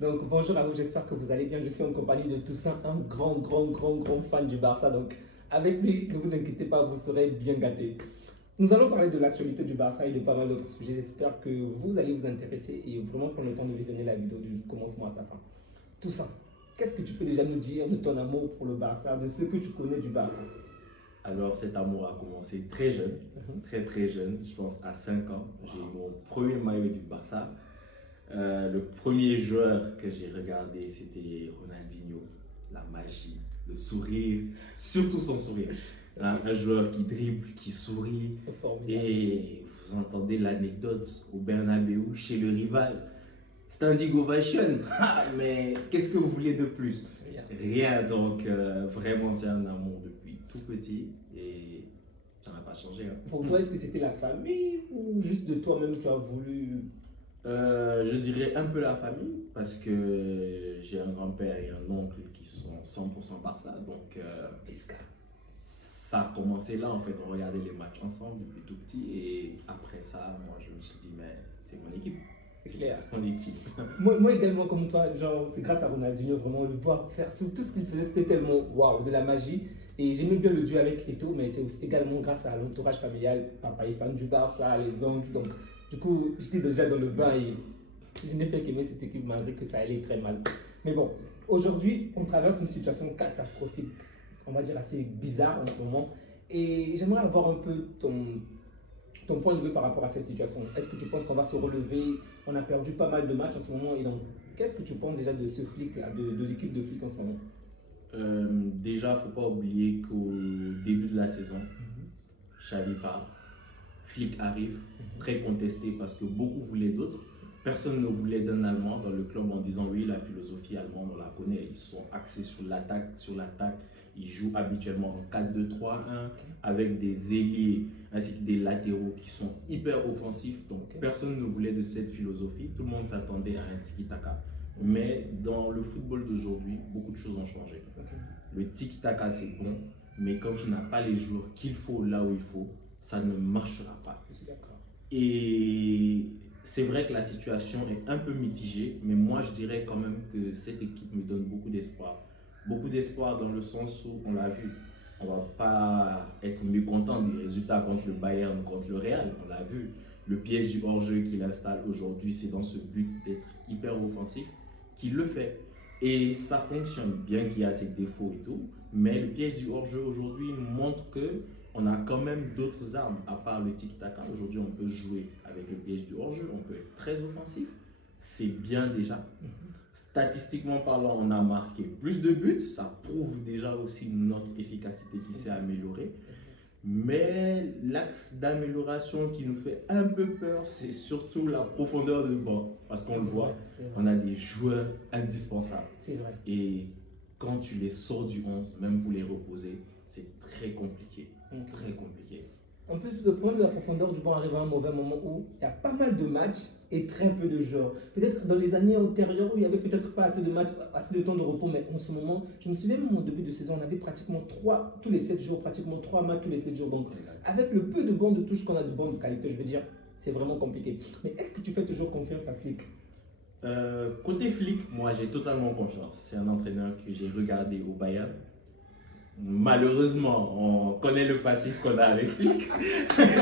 Donc bonjour à vous, j'espère que vous allez bien. Je suis en compagnie de Toussaint, un grand fan du Barça. Donc avec lui, ne vous inquiétez pas, vous serez bien gâtés. Nous allons parler de l'actualité du Barça et de pas mal d'autres sujets. J'espère que vous allez vous intéresser et vraiment prendre le temps de visionner la vidéo du commencement à sa fin. Toussaint, qu'est-ce que tu peux déjà nous dire de ton amour pour le Barça, de ce que tu connais du Barça? Alors cet amour a commencé très jeune, très jeune, je pense à 5 ans. J'ai eu mon premier maillot du Barça. Le premier joueur que j'ai regardé, c'était Ronaldinho. La magie, le sourire, surtout son sourire. Hein, un joueur qui dribble, qui sourit. Et vous entendez l'anecdote au Bernabeu, chez le rival. Standing ovation. Mais qu'est-ce que vous voulez de plus? Rien. Donc vraiment, c'est un amour depuis tout petit et ça n'a pas changé. Hein. Pour toi, est-ce que c'était la famille ou juste de toi-même tu as voulu? Je dirais un peu la famille parce que j'ai un grand-père et un oncle qui sont 100% Barça. Donc ça a commencé là en fait. On regardait les matchs ensemble depuis tout petit et après ça, moi je me suis dit, mais c'est mon équipe. C'est clair. Mon équipe. Moi également comme toi, genre c'est grâce à Ronaldinho, vraiment le voir faire tout ce qu'il faisait, c'était tellement waouh, de la magie. Et j'aimais bien le duo avec Eto'o, mais c'est aussi également grâce à l'entourage familial. Papa est fan du Barça, les oncles. Donc du coup, j'étais déjà dans le bain et je n'ai fait qu'aimer cette équipe malgré que ça allait très mal. Mais bon, aujourd'hui, on traverse une situation catastrophique, on va dire assez bizarre en ce moment. Et j'aimerais avoir un peu ton point de vue par rapport à cette situation. Est-ce que tu penses qu'on va se relever? On a perdu pas mal de matchs en ce moment. Et donc, qu'est-ce que tu penses déjà de ce flic-là, de l'équipe de flics en ce moment? Déjà, il ne faut pas oublier qu'au début de la saison, Xavi part, Flick arrive, très contesté parce que beaucoup voulaient d'autres. Personne ne voulait d'un Allemand dans le club en disant oui, la philosophie allemande, on la connaît. Ils sont axés sur l'attaque, Ils jouent habituellement en 4-2-3-1 avec des ailiers ainsi que des latéraux qui sont hyper offensifs. Donc personne ne voulait de cette philosophie. Tout le monde s'attendait à un tiki-taka. Mais dans le football d'aujourd'hui, beaucoup de choses ont changé. Le tiki-taka, c'est bon, mais quand tu n'as pas les joueurs qu'il faut là où il faut, ça ne marchera pas. Je suis d'accord. Et c'est vrai que la situation est un peu mitigée, mais moi je dirais quand même que cette équipe me donne beaucoup d'espoir. Beaucoup d'espoir dans le sens où, on l'a vu, on ne va pas être mécontent des résultats contre le Bayern, contre le Real, on l'a vu. Le piège du hors-jeu qu'il installe aujourd'hui, c'est dans ce but d'être hyper offensif qu'il le fait. Et ça fonctionne, bien qu'il y a ses défauts et tout, mais le piège du hors-jeu aujourd'hui nous montre que on a quand même d'autres armes à part le tic-tac. Aujourd'hui, on peut jouer avec le piège du hors-jeu, on peut être très offensif. C'est bien déjà. Statistiquement parlant, on a marqué plus de buts. Ça prouve déjà aussi notre efficacité qui s'est améliorée. Mais l'axe d'amélioration qui nous fait un peu peur, c'est surtout la profondeur de banc. Parce qu'on le voit, on a des joueurs indispensables. C'est vrai. Et quand tu les sors du 11, même vous les reposer, c'est très compliqué. Très compliqué. En plus, le problème de la profondeur du banc arrive à un mauvais moment où il y a pas mal de matchs et très peu de joueurs. Peut-être dans les années antérieures où il n'y avait peut-être pas assez de matchs, assez de temps de repos, mais en ce moment, je me souviens même au début de saison, on avait pratiquement tous les 7 jours, pratiquement 3 matchs tous les 7 jours. Donc, avec le peu de bancs de touche qu'on a de bancs de qualité, je veux dire, c'est vraiment compliqué. Mais est-ce que tu fais toujours confiance à Flick? Côté Flick, moi j'ai totalement confiance. C'est un entraîneur que j'ai regardé au Bayern. Malheureusement, on connaît le passif qu'on a avec Flick.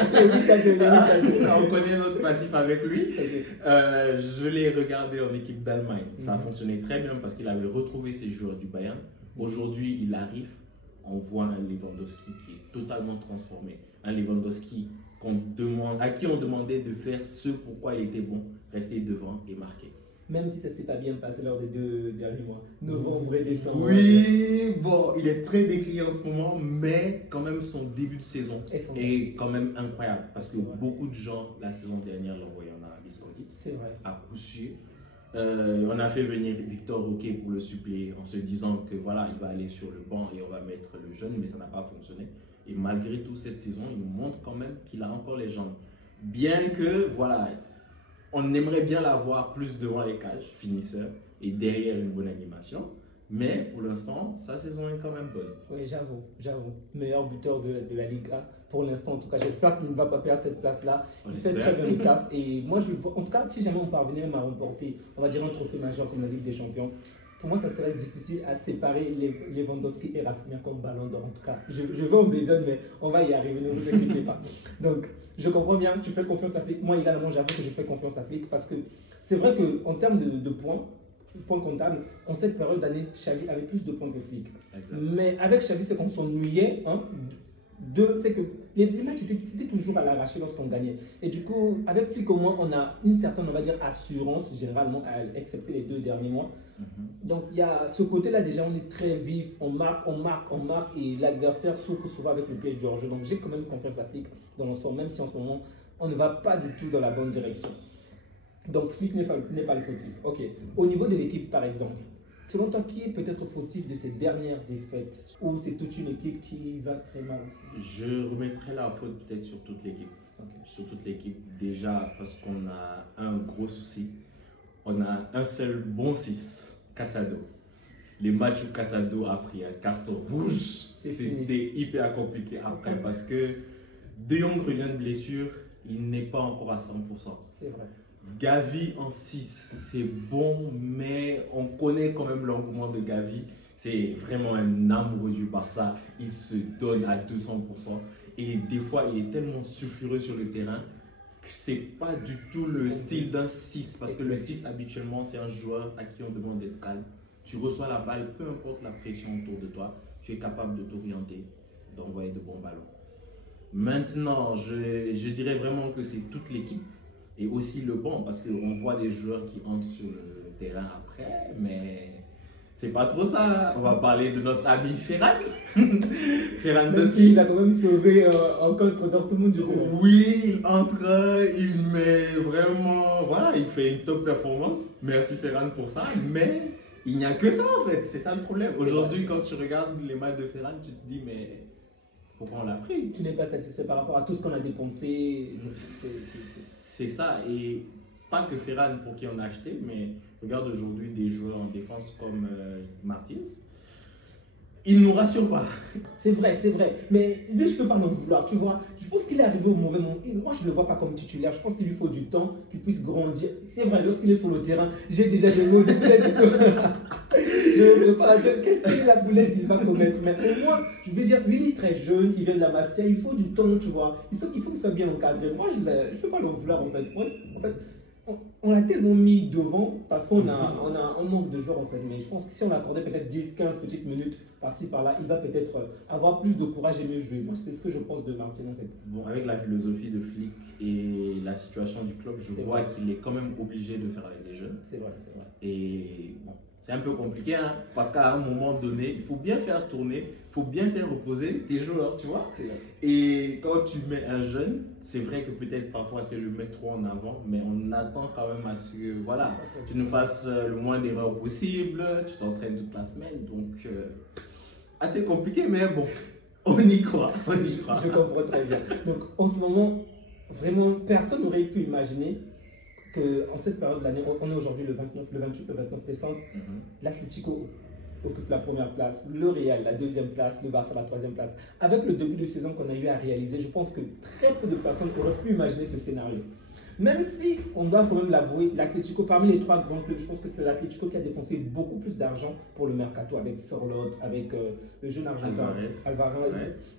On connaît notre passif avec lui. Je l'ai regardé en équipe d'Allemagne. Ça a fonctionné très bien parce qu'il avait retrouvé ses joueurs du Bayern. Aujourd'hui, il arrive. On voit un Lewandowski qui est totalement transformé. Un Lewandowski à qui on demandait de faire ce pourquoi il était bon, rester devant et marquer. Même si ça ne s'est pas bien passé lors des 2 derniers mois, novembre et décembre. Oui, bon, il est très décrié en ce moment, mais quand même son début de saison est quand même incroyable. Parce que beaucoup de gens, la saison dernière, l'envoyaient en Arabie Saoudite. C'est vrai. À coup sûr. On a fait venir Victor Roquet pour le suppléer en se disant que voilà, il va aller sur le banc et on va mettre le jeune, mais ça n'a pas fonctionné. Et malgré tout, cette saison, il nous montre quand même qu'il a encore les jambes. Bien que, voilà, on aimerait bien l'avoir plus devant les cages, finisseur, et derrière une bonne animation. Mais pour l'instant, sa saison est quand même bonne. Oui, j'avoue. Meilleur buteur de la Liga. pour l'instant. En tout cas, j'espère qu'il ne va pas perdre cette place-là. Il fait espère. très bien le taf. Et moi, je le vois. En tout cas, si jamais on parvenait même à remporter, on va dire, un trophée majeur comme la Ligue des Champions, pour moi, ça serait difficile à séparer Lewandowski et Rafinha comme ballon d'or. En tout cas, je vais en besogne, mais on va y arriver, ne vous inquiétez pas. Donc, je comprends bien, tu fais confiance à Flick. Moi, également, j'avoue que je fais confiance à Flick parce que c'est vrai qu'en termes de points comptables, en cette période d'année, Xavi avait plus de points que Flick. Exact. Mais avec Xavi, c'est qu'on s'ennuyait. Hein. Deux, c'est que les matchs c'était toujours à l'arraché lorsqu'on gagnait. Et du coup, avec Flick, au moins, on a une certaine, on va dire, assurance, généralement, excepté les 2 derniers mois. Donc, il y a ce côté-là, déjà, on est très vif, on marque, et l'adversaire souffre souvent avec le piège du hors-jeu. Donc, j'ai quand même confiance à Flick dans l'ensemble, même si en ce moment, on ne va pas du tout dans la bonne direction. Donc, Flick n'est pas le fautif. Ok. Au niveau de l'équipe, par exemple, selon toi, qui est peut-être fautif de ces dernières défaites? Ou c'est toute une équipe qui va très mal? Je remettrai la faute peut-être sur toute l'équipe. Okay. Sur toute l'équipe, déjà parce qu'on a un gros souci. On a un seul bon 6, Casado. Les matchs où Casado a pris un carton rouge, c'était hyper compliqué après parce que De Jong revient de blessure, il n'est pas encore à 100%. C'est vrai. Gavi en 6, c'est bon, mais on connaît quand même l'engouement de Gavi. C'est vraiment un amoureux du Barça. Il se donne à 200%. Et des fois, il est tellement sulfureux sur le terrain que c'est pas du tout le style d'un 6. Parce que le 6, habituellement, c'est un joueur à qui on demande d'être calme. Tu reçois la balle, peu importe la pression autour de toi, tu es capable de t'orienter, d'envoyer de bons ballons. Maintenant, je dirais vraiment que c'est toute l'équipe. Et aussi le banc, parce qu'on voit des joueurs qui entrent sur le terrain après, mais c'est pas trop ça. On va parler de notre ami Ferran. Ferran Messi, il a quand même sauvé en contre Dortmund du coup. Oui, il entre, il met vraiment, voilà, il fait une top performance. Merci Ferran pour ça, mais il n'y a que ça en fait, c'est ça le problème. Aujourd'hui, quand tu regardes les matchs de Ferran, tu te dis, mais pourquoi on l'a pris? Tu n'es pas satisfait par rapport à tout ce qu'on a dépensé. C'est ça, et pas que Ferran pour qui on a acheté, mais regarde aujourd'hui des joueurs en défense comme Martins. Il ne nous rassure pas. C'est vrai, mais lui, je ne peux pas l'en vouloir, tu vois. Je pense qu'il est arrivé au mauvais moment. Moi, je ne le vois pas comme titulaire. Je pense qu'il lui faut du temps, qu'il puisse grandir. C'est vrai, lorsqu'il est sur le terrain, j'ai déjà des mots de tête. Je ne veux pas dire qu'est-ce qu'il est la boulette qu'il va commettre. Mais au moins, je veux dire, lui, il est très jeune, il vient de la Masia, il faut du temps, tu vois. Il faut qu'il soit bien encadré. Moi, je ne peux pas l'en vouloir, en fait. En fait, on l'a tellement mis devant parce qu'on on manque de joueurs, en fait. Mais je pense que si on accordait peut-être 10-15 petites minutes par-ci par-là, il va peut-être avoir plus de courage et mieux jouer. Moi, c'est ce que je pense de Martin, en fait. Bon, avec la philosophie de Flick et la situation du club, je vois qu'il est quand même obligé de faire avec les jeunes. C'est vrai. Et bon, c'est un peu compliqué, hein, parce qu'à un moment donné, il faut bien faire tourner, il faut bien faire reposer tes joueurs, tu vois. Et quand tu mets un jeune, c'est vrai que peut-être parfois c'est le mettre trop en avant, mais on attend quand même à ce que voilà, tu ne fasses le moins d'erreurs possible, tu t'entraînes toute la semaine, donc assez compliqué, mais bon, on y croit. Je comprends très bien. Donc en ce moment, vraiment, personne n'aurait pu imaginer qu'en cette période de l'année, on est aujourd'hui le 28, le 29 décembre, l'Atlético occupe la première place, le Real la deuxième place, le Barça la troisième place. Avec le début de saison qu'on a eu à réaliser, je pense que très peu de personnes auraient pu imaginer ce scénario. Même si, on doit quand même l'avouer, l'Atlético, parmi les 3 grands clubs, je pense que c'est l'Atlético qui a dépensé beaucoup plus d'argent pour le mercato, avec Sorloth, avec le jeune argentin Alvarez,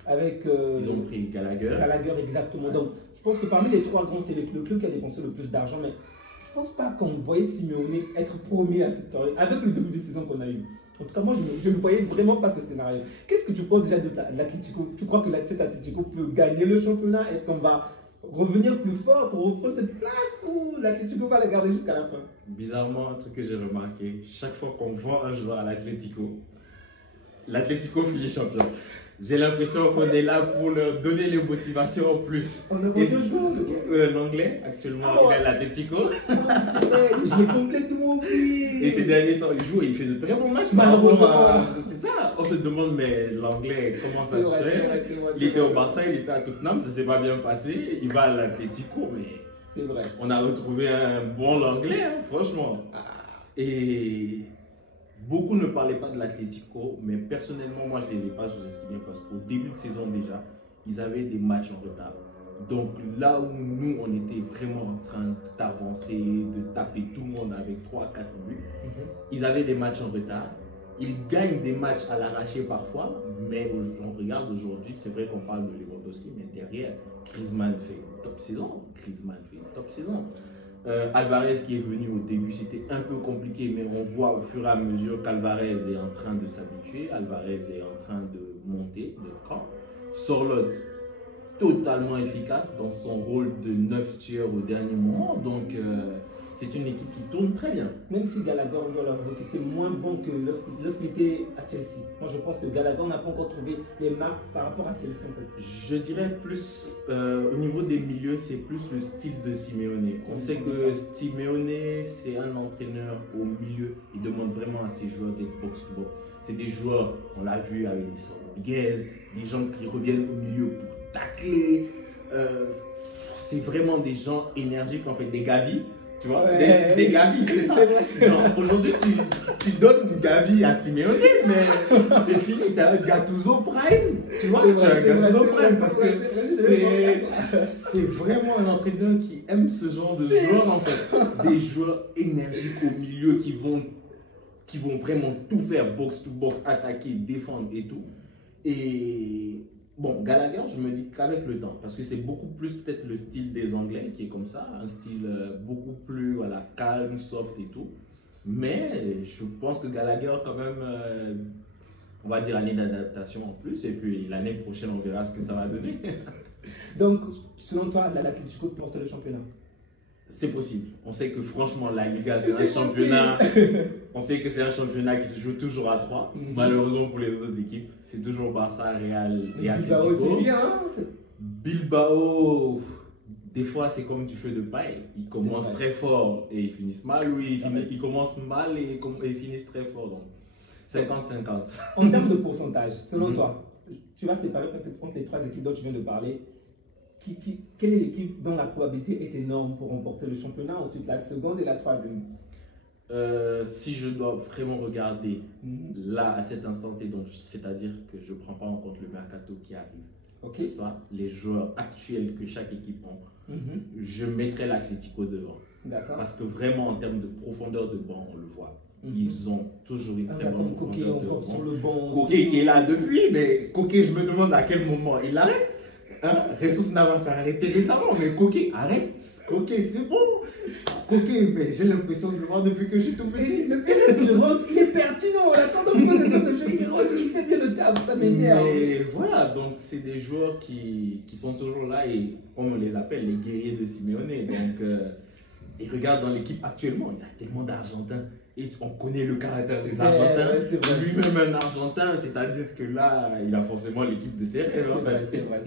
avec... ils ont pris Gallagher. Gallagher, exactement. Donc, je pense que parmi les 3 grands, c'est le club qui a dépensé le plus d'argent, mais je ne pense pas qu'on voyait Simeone être premier à cette période, avec le début de saison qu'on a eu. En tout cas, moi, je ne voyais vraiment pas ce scénario. Qu'est-ce que tu penses déjà de l'Atlético? Tu crois que cet Atlético peut gagner le championnat? Est-ce qu'on va revenir plus fort pour reprendre cette place ou l'Atlético va la garder jusqu'à la fin? Bizarrement, un truc que j'ai remarqué, chaque fois qu'on vend un joueur à l'Atlético finit champion. J'ai l'impression qu'on est là pour leur donner les motivations en plus. On a vendu un joueur l'anglais, actuellement, il est à l'Atlético. C'est vrai, je l'ai complètement oublié. Et ces derniers temps, il joue et il fait de très bons matchs. C'est ça, on se demande, mais l'anglais, comment ça se fait? Il était au Barça, il était à Tottenham, ça ne s'est pas bien passé. Il va à l'Atlético, mais c'est vrai. On a retrouvé un bon anglais, hein, franchement. Et beaucoup ne parlaient pas de l'Atlético, mais personnellement, moi, je ne les ai pas sous-estimés parce qu'au début de saison déjà, ils avaient des matchs en retard. Donc là où nous, on était vraiment en train d'avancer, de taper tout le monde avec 3-4 buts, ils avaient des matchs en retard. Ils gagnent des matchs à l'arraché parfois, mais on regarde aujourd'hui, c'est vrai qu'on parle de Lewandowski, mais derrière, Griezmann fait une top saison. Alvarez qui est venu au début, c'était un peu compliqué, mais on voit au fur et à mesure qu'Alvarez est en train de s'habituer, Alvarez est en train de monter de cran. Sorloth, totalement efficace dans son rôle de 9 tueurs au dernier moment, donc c'est une équipe qui tourne très bien. Même si Gallagher, on doit l'avouer que c'est moins bon que lorsqu'il était à Chelsea. Moi, je pense que Gallagher n'a pas encore trouvé les marques par rapport à Chelsea, en fait. Je dirais plus, au niveau des milieux, c'est plus le style de Simeone. On sait que Simeone, c'est un entraîneur au milieu. Il demande vraiment à ses joueurs d'être box-to-box. C'est des joueurs, on l'a vu avec les Rodriguez, des gens qui reviennent au milieu pour tacler. C'est vraiment des gens énergiques, en fait, des Gavi. Tu vois, ouais, des Gavi, c'est ça. Aujourd'hui, tu donnes une Gavi à Simeone, mais c'est fini, tu as un Gattuso Prime. Tu vois, tu as un Gattuso Prime parce que c'est vraiment un entraîneur qui aime ce genre de joueurs, en fait. Des joueurs énergiques au milieu qui vont vraiment tout faire, box to box, attaquer, défendre et tout. Et bon, Gallagher, je me dis qu'avec le temps, parce que c'est beaucoup plus peut-être le style des Anglais qui est comme ça, un style beaucoup plus voilà, calme, soft et tout. Mais je pense que Gallagher, quand même, on va dire année d'adaptation en plus, et puis l'année prochaine, on verra ce que ça va donner. Donc, selon toi, l'Atlético porte le championnat? C'est possible. On sait que franchement, la Liga, c'est un championnat. On sait que c'est un championnat qui se joue toujours à 3. Malheureusement pour les autres équipes, c'est toujours Barça, Real et Atlético. Bilbao, c'est bien. Hein, Bilbao, des fois, c'est comme du feu de paille. Ils commencent très fort et ils finissent mal. Oui, ils commencent mal et ils finissent très fort. Donc, 50-50. En termes de pourcentage, selon toi, tu vas séparer peut-être entre les 3 équipes dont tu viens de parler. Quelle est l'équipe dont la probabilité est énorme pour remporter le championnat, ensuite la seconde et la troisième? Si je dois vraiment regarder là à cet instant T, donc c'est-à-dire que je ne prends pas en compte le mercato qui arrive, soit les joueurs actuels que chaque équipe a, je mettrai l'Atlético devant. Parce que vraiment en termes de profondeur de banc, on le voit. Ils ont toujours une très bonne profondeur de banc. Coquet qui est là depuis, mais Coquet, je me demande à quel moment il arrête. Jesus Navas a arrêté récemment, mais Coquet, arrête. Coquet, c'est bon. Coquet, mais j'ai l'impression de le voir depuis que je suis tout petit. Le PLS, il est pertinent. On l'attend dans le jeu. Il fait bien le table, ça m'énerve. Mais voilà, donc c'est des joueurs qui sont toujours là et comme on les appelle, les guerriers de Simeone. Donc, et regarde dans l'équipe actuellement, il y a tellement d'Argentins. Et on connaît le caractère des Argentins. Lui-même un Argentin, c'est-à-dire que là, il a forcément l'équipe de ses rêves. C'est vrai.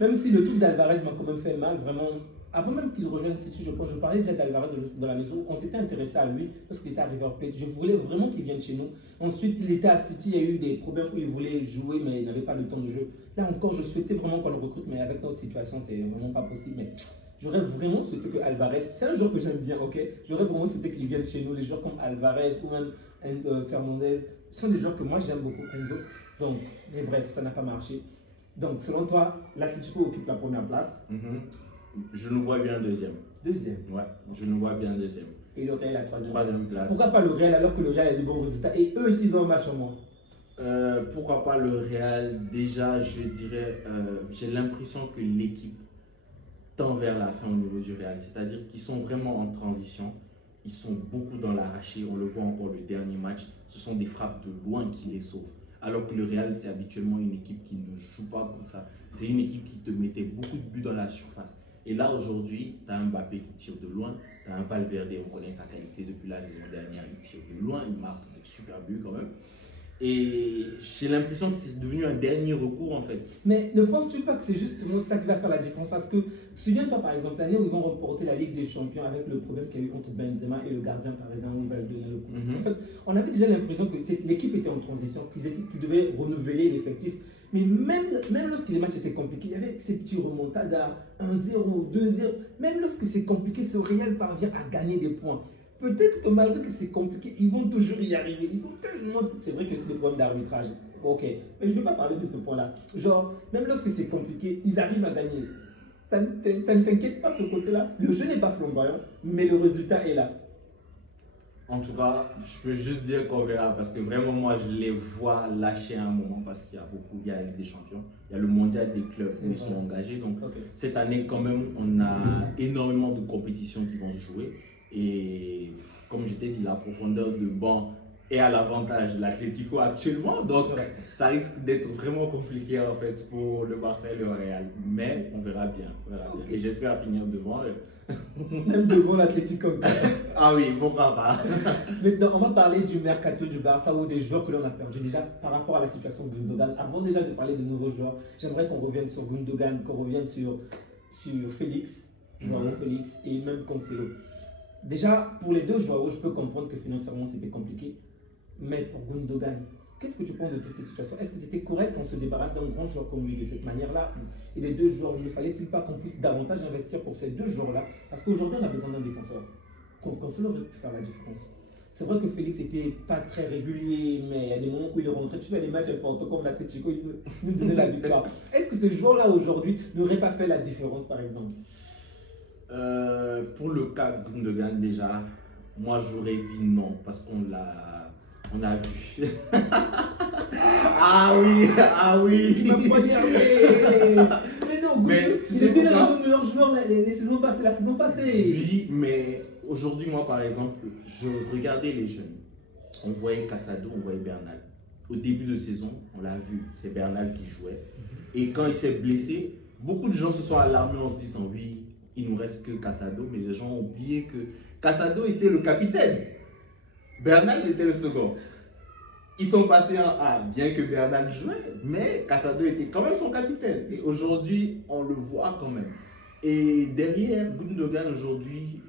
Même si le truc d'Alvarez m'a quand même fait mal, vraiment. Avant même qu'il rejoigne City, je parlais déjà d'Alvarez dans la maison. On s'était intéressé à lui parce qu'il était à River Plate. Je voulais vraiment qu'il vienne chez nous. Ensuite, il était à City. Il y a eu des problèmes où il voulait jouer, mais il n'avait pas le temps de jeu. Là encore, je souhaitais vraiment qu'on le recrute, mais avec notre situation, c'est vraiment pas possible. Mais j'aurais vraiment souhaité que Alvarez, c'est un joueur que j'aime bien, ok? J'aurais vraiment souhaité qu'il vienne chez nous. Les joueurs comme Alvarez ou même Fernandez sont des joueurs que moi j'aime beaucoup, Enzo. Donc, mais bref, ça n'a pas marché. Donc, selon toi, l'Atlético occupe la première place. Je nous vois bien deuxième. Deuxième? Ouais, je nous vois bien deuxième. Et le Real la troisième? Troisième place. Pourquoi pas le Real alors que le Real a des bons résultats et eux aussi ils ont un match en moins? Pourquoi pas le Real? Déjà, je dirais, j'ai l'impression que l'équipe tend vers la fin au niveau du Real. C'est-à-dire qu'ils sont vraiment en transition. Ils sont beaucoup dans l'arraché. On le voit encore le dernier match. Ce sont des frappes de loin qui les sauvent. Alors que le Real, c'est habituellement une équipe qui ne joue pas comme ça. C'est une équipe qui te mettait beaucoup de buts dans la surface. Et là, aujourd'hui, tu as un Mbappé qui tire de loin. Tu as un Valverde, on connaît sa qualité depuis la saison dernière. Il tire de loin, il marque de super buts quand même. Et j'ai l'impression que c'est devenu un dernier recours en fait. Mais ne penses-tu pas que c'est justement ça qui va faire la différence? Parce que, souviens-toi par exemple, l'année où ils vont remporter la Ligue des Champions avec le problème qu'il y a eu entre Benzema et le gardien parisien où il va le donner le coup. En fait, on avait déjà l'impression que l'équipe était en transition, qu'ils devaient renouveler l'effectif. Mais même lorsque les matchs étaient compliqués, il y avait ces petits remontades à 1-0, 2-0. Même lorsque c'est compliqué, ce Real parvient à gagner des points. peut-être que malgré que c'est compliqué, ils vont toujours y arriver. Ils sont tellement... C'est vrai que c'est des problèmes d'arbitrage. Ok, mais je ne vais pas parler de ce point-là. Genre, même lorsque c'est compliqué, ils arrivent à gagner. Ça ne t'inquiète pas ce côté-là. Le jeu n'est pas flamboyant, mais le résultat est là. En tout cas, je peux juste dire qu'on verra parce que vraiment, moi, je les vois lâcher un moment parce qu'il y a beaucoup, il y a la Ligue des Champions, il y a le mondial des clubs où ils sont engagés. Donc, cette année, quand même, on a énormément de compétitions qui vont se jouer. Et comme je t'ai dit, la profondeur de banc est à l'avantage de l'Atlético actuellement. Donc, ça risque d'être vraiment compliqué en fait pour le Barça et le Real. Mais on verra bien. Et j'espère finir devant eux. Même devant l'Atlético. Ah oui, pourquoi pas. Maintenant, on va parler du mercato du Barça ou des joueurs que l'on a perdus. Déjà, par rapport à la situation de Gundogan, avant déjà de parler de nouveaux joueurs, j'aimerais qu'on revienne sur Gundogan, qu'on revienne sur Félix, Joao Félix et même Cancelo. Déjà, pour les deux joueurs, je peux comprendre que financièrement c'était compliqué. Mais pour Gundogan, qu'est-ce que tu penses de toute cette situation? Est-ce que c'était correct qu'on se débarrasse d'un grand joueur comme lui de cette manière-là? Et les deux joueurs, ne fallait-il pas qu'on puisse davantage investir pour ces deux joueurs-là? Parce qu'aujourd'hui, on a besoin d'un défenseur. Cancelo aurait pu faire la différence. C'est vrai que Félix n'était pas très régulier, mais il y a des moments où il rentrait. Tu fais les matchs importants comme l'Atlético, il nous donnait la victoire. Est-ce que ces joueurs-là aujourd'hui n'auraient pas fait la différence, par exemple? Pour le cas de Gundogan, déjà, moi j'aurais dit non parce qu'on a vu. Ah oui. Il m'a poignardé. Mais non, mais tu sais il était le meilleur joueur la saison passée. Oui, mais aujourd'hui, moi par exemple, je regardais les jeunes. On voyait Casado, on voyait Bernal. Au début de saison, on l'a vu, c'est Bernal qui jouait. Et quand il s'est blessé, beaucoup de gens se sont alarmés en se disant oui, il nous reste que Casado, mais les gens ont oublié que Casado était le capitaine. Bernal était le second. Ils sont passés en A, bien que Bernal jouait, mais Casado était quand même son capitaine. Et aujourd'hui, on le voit quand même. Et derrière, Gundogan aujourd'hui,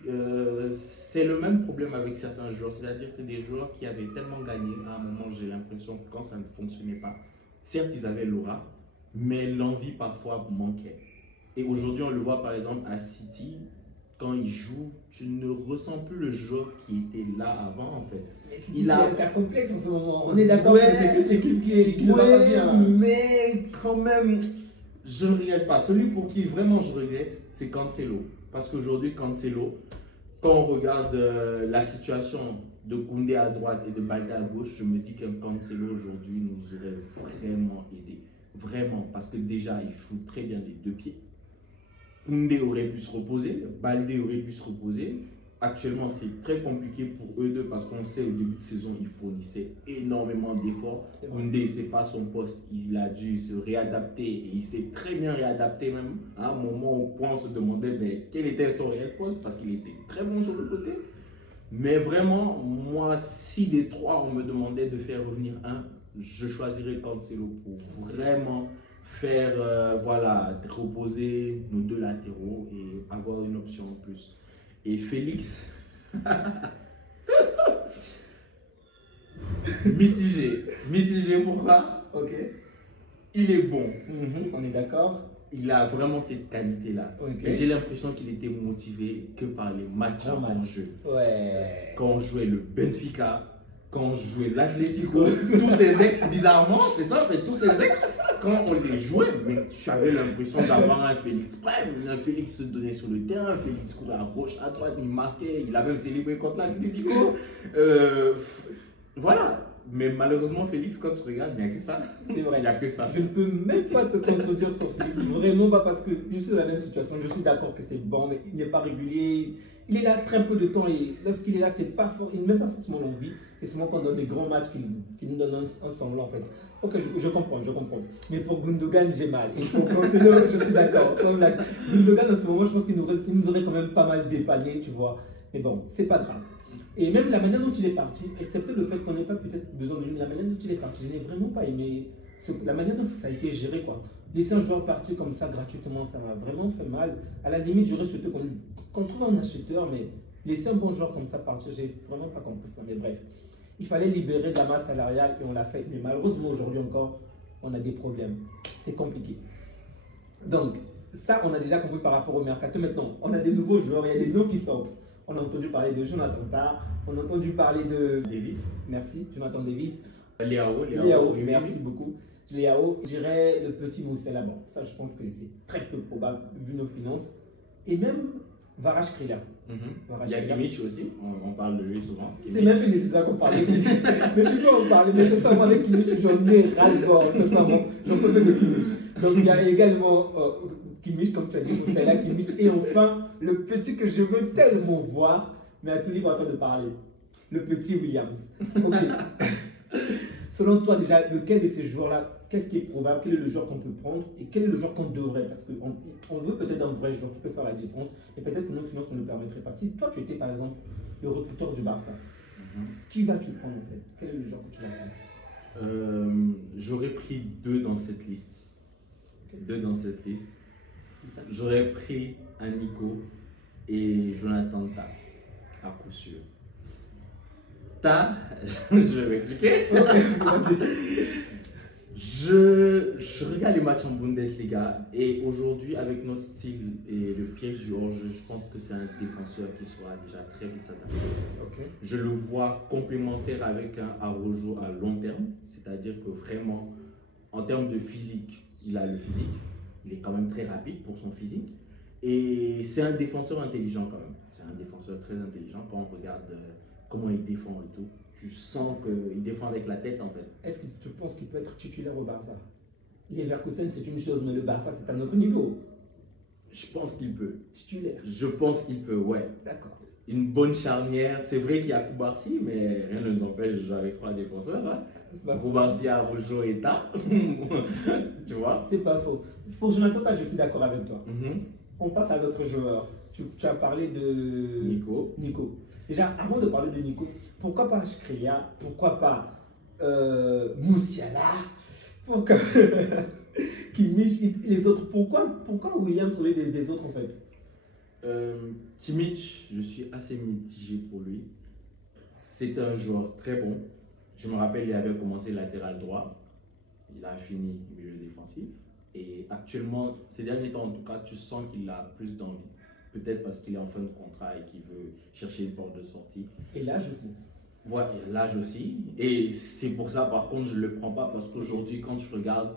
c'est le même problème avec certains joueurs. C'est-à-dire que c'est des joueurs qui avaient tellement gagné. À un moment, j'ai l'impression que quand ça ne fonctionnait pas, certes, ils avaient l'aura, mais l'envie parfois manquait. Et aujourd'hui, on le voit par exemple à City. Quand il joue, tu ne ressens plus le joueur qui était là avant en fait. Il a un cas complexe en ce moment. On est d'accord que c'est toute l'équipe qui ne va pas bien. Mais quand même, je ne regrette pas. Celui pour qui vraiment je regrette, c'est Cancelo. Parce qu'aujourd'hui, Cancelo, quand on regarde la situation de Koundé à droite et de Balde à gauche, je me dis qu'un Cancelo aujourd'hui nous aurait vraiment aidé. Vraiment, parce que déjà, il joue très bien des deux pieds. Koundé aurait pu se reposer, Baldé aurait pu se reposer. Actuellement, c'est très compliqué pour eux deux parce qu'on sait au début de saison, ils fournissaient énormément d'efforts. Koundé, ce n'est pas son poste, il a dû se réadapter et il s'est très bien réadapté même. À un moment où on se demandait quel était son réel poste parce qu'il était très bon sur le côté. Mais vraiment, moi, si des trois, on me demandait de faire revenir un, je choisirais Cancelo pour vraiment faire reposer nos deux latéraux et avoir une option en plus. Et Félix, mitigé pourquoi? Ok. Il est bon. On est d'accord. Il a vraiment cette qualité-là. Okay. J'ai l'impression qu'il était motivé que par les matchs en jeu. Ouais. Quand on jouait le Benfica, quand on jouait l'Atlético, tous ces ex, bizarrement, c'est ça, en fait, tous ces ex, quand on les jouait, mais tu avais l'impression d'avoir un Félix prime. Un Félix se donnait sur le terrain, Félix courait à gauche, à droite, il marquait, il a même célébré contre l'Atlético. Voilà. Mais malheureusement, Félix, quand tu regardes, il n'y a que ça. C'est vrai. Il n'y a que ça. Je ne peux même pas te contredire sur Félix. Vraiment pas parce que je suis dans la même situation. Je suis d'accord que c'est bon, mais il n'est pas régulier. Il est là très peu de temps et lorsqu'il est là, c'est pas fort. Il n'a même pas forcément l'envie. Et souvent, quand on donne des grands matchs, qu'il nous donne un semblant en fait. Ok, je comprends. Mais pour Gundogan, j'ai mal. Et pour Cancelo, je suis d'accord. Gundogan, en ce moment, je pense qu'il nous aurait quand même pas mal dépanné, tu vois. Mais bon, c'est pas grave. Et même la manière dont il est parti, excepté le fait qu'on n'ait pas peut-être besoin de lui, la manière dont il est parti, je n'ai vraiment pas aimé la manière dont ça a été géré, quoi. Laisser un joueur partir comme ça gratuitement, ça m'a vraiment fait mal. À la limite, j'aurais souhaité qu'on trouve un acheteur, mais laisser un bon joueur comme ça partir, j'ai vraiment pas compris ça. Mais bref, il fallait libérer de la masse salariale et on l'a fait. Mais malheureusement, aujourd'hui encore, on a des problèmes. C'est compliqué. Donc, ça, on a déjà compris par rapport au mercato. Maintenant, on a des nouveaux joueurs, il y a des noms qui sortent. On a entendu parler de Jonathan Tah, on a entendu parler de... Davis. Merci, Jonathan Davis. Léao, Oui, merci beaucoup. Léao, je dirais le petit Moussala. Bon, ça, je pense que c'est très peu probable vu nos finances. Et même Varas Krila. Il y a Kimmich aussi, on parle de lui souvent. C'est même plus nécessaire qu'on parle de Kimmich. Mais tu peux en parler, mais sincèrement, avec Kimmich, j'en ai ras-le-bord. Sincèrement, j'en peux plus de Kimmich. Donc, il y a également Kimmich, comme tu as dit, Moussala, Kimmich. Et enfin, le petit que je veux tellement voir, mais à tout libre à toi de parler. Le petit Williams. Ok. Selon toi, déjà, lequel de ces joueurs-là, qu'est-ce qui est probable? Quel est le joueur qu'on peut prendre? Et quel est le joueur qu'on devrait? Parce qu'on veut peut-être un vrai joueur qui peut faire la différence, et peut-être que nos finances ne le permettraient pas. Si toi, tu étais par exemple le recruteur du Barça, qui vas-tu prendre en fait? Quel est le joueur que tu vas prendre? J'aurais pris deux dans cette liste. Deux dans cette liste. J'aurais pris un Nico et Jonathan Tah, à coup sûr. Tah, je vais m'expliquer. Je regarde les matchs en Bundesliga et aujourd'hui, avec notre style et le piège du hors-jeu, je pense que c'est un défenseur qui sera déjà très vite s'adapter. Je le vois complémentaire avec un Araujo à long terme, c'est-à-dire que vraiment, en termes de physique, il a le physique, il est quand même très rapide pour son physique et c'est un défenseur intelligent quand même. C'est un défenseur très intelligent quand on regarde comment il défend et tout. Tu sens qu'il défend avec la tête en fait. Est-ce que tu penses qu'il peut être titulaire au Barça? Leverkusen c'est une chose, mais le Barça c'est un autre niveau. Je pense qu'il peut. Titulaire? Je pense qu'il peut, ouais. D'accord. Une bonne charnière. C'est vrai qu'il y a Koubarsi, mais rien ne nous empêche de jouer avec trois défenseurs. Hein. Koubarsi, Araujo et Tah. Tu vois? C'est pas faux. Pour Jonathan Tah, je suis d'accord avec toi. On passe à l'autre joueur. Tu as parlé de Nico. Déjà, avant de parler de Nico, pourquoi pas Skriniar? Pourquoi pas Moussiala? Pourquoi Kimmich? Les autres? Pourquoi Williams au lieu des autres en fait? Kimmich, je suis assez mitigé pour lui. C'est un joueur très bon. Je me rappelle, il avait commencé latéral droit. Il a fini milieu défensif. Et actuellement, ces derniers temps en tout cas, tu sens qu'il a plus d'envie. Peut-être parce qu'il est en fin de contrat et qu'il veut chercher une porte de sortie. Et l'âge aussi. Voilà, l'âge aussi. Et c'est pour ça, par contre, je ne le prends pas parce qu'aujourd'hui, quand je regarde